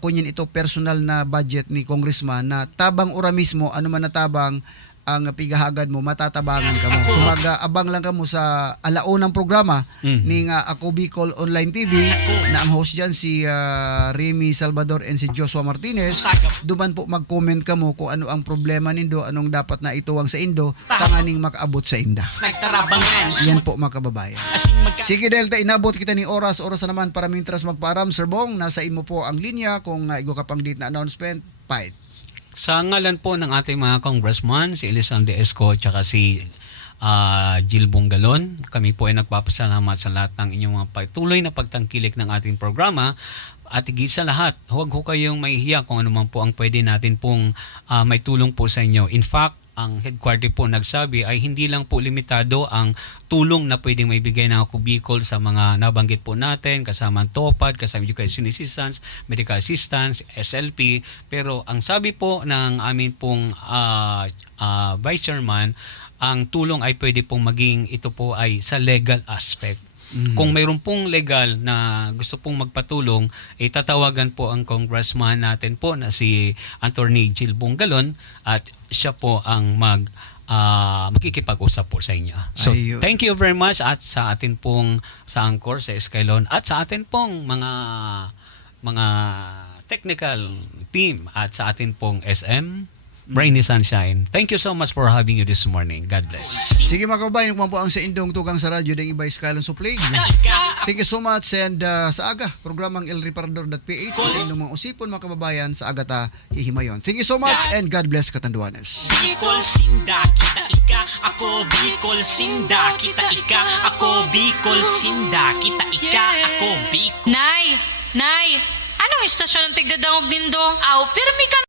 kunyan ito personal na budget ni Congressman na Tabang Ora mismo, ano man na tabang, ang pigahagad mo, matatabangan ka mo. So mag-abang lang ka mo sa alaunang programa ni Ako Bicol Online TV na ang host dyan si Remy Salvador and si Joshua Martinez. Duman po mag-comment ka mo kung ano ang problema nindo, anong dapat na ituwang sa Indo, tanganing makaabot sa Inda. nagtarabangan. Yan po mga kababayan. Asing Sige Delta, inabot kita ni oras na naman para mintras magparam. Sir Bong, nasa imo po ang linya kung igo ka pang date na announcement. Fight. Sa ngalan po ng ating mga congressman, si Elizalde Esco at si Jill Bungalon, kami po ay nagpapasalamat sa lahat ng inyong mga patuloy na pagtangkilik ng ating programa. At higit sa lahat, huwag ho kayong mahihiya kung ano man po ang pwede natin pong may tulong po sa inyo. In fact, ang headquarter po nagsabi ay hindi lang po limitado ang tulong na pwedeng maibigay ng Ako Bicol sa mga nabanggit po natin, kasama ang TOPAD, kasama Education Assistance, Medical Assistance, SLP, pero ang sabi po ng amin pong Vice Chairman, ang tulong ay pwede pong maging ito po ay sa legal aspect. Kung mayroon pong legal na gusto pong magpatulong, tatawagan po ang congressman natin po na si Attorney Jill Bungalon at siya po ang makikipag-usap po sa inyo. So, Ayun. thank you very much at sa atin pong sa Angkor, sa Skylon at sa atin pong mga technical team at sa atin pong SM, Brainy Sunshine. Thank you so much for having you this morning. God bless. Sige mga kababayan, kung po ang sa indong tugang sa radyo ng iba'y Skylon Suplig. Thank you so much and sa aga, programang elreparador.ph sa indong mga usipon mga kababayan sa aga ta hihimayon. Thank you so much and God bless Katanduanes. Bicol Sinda, kita ika, ako Bicol Sinda, kita ika, ako Bicol Sinda, kita ika, ako Bicol. Nay! Nay! Anong istasyon ang tigdadangog nindo? Aw, pirmi ka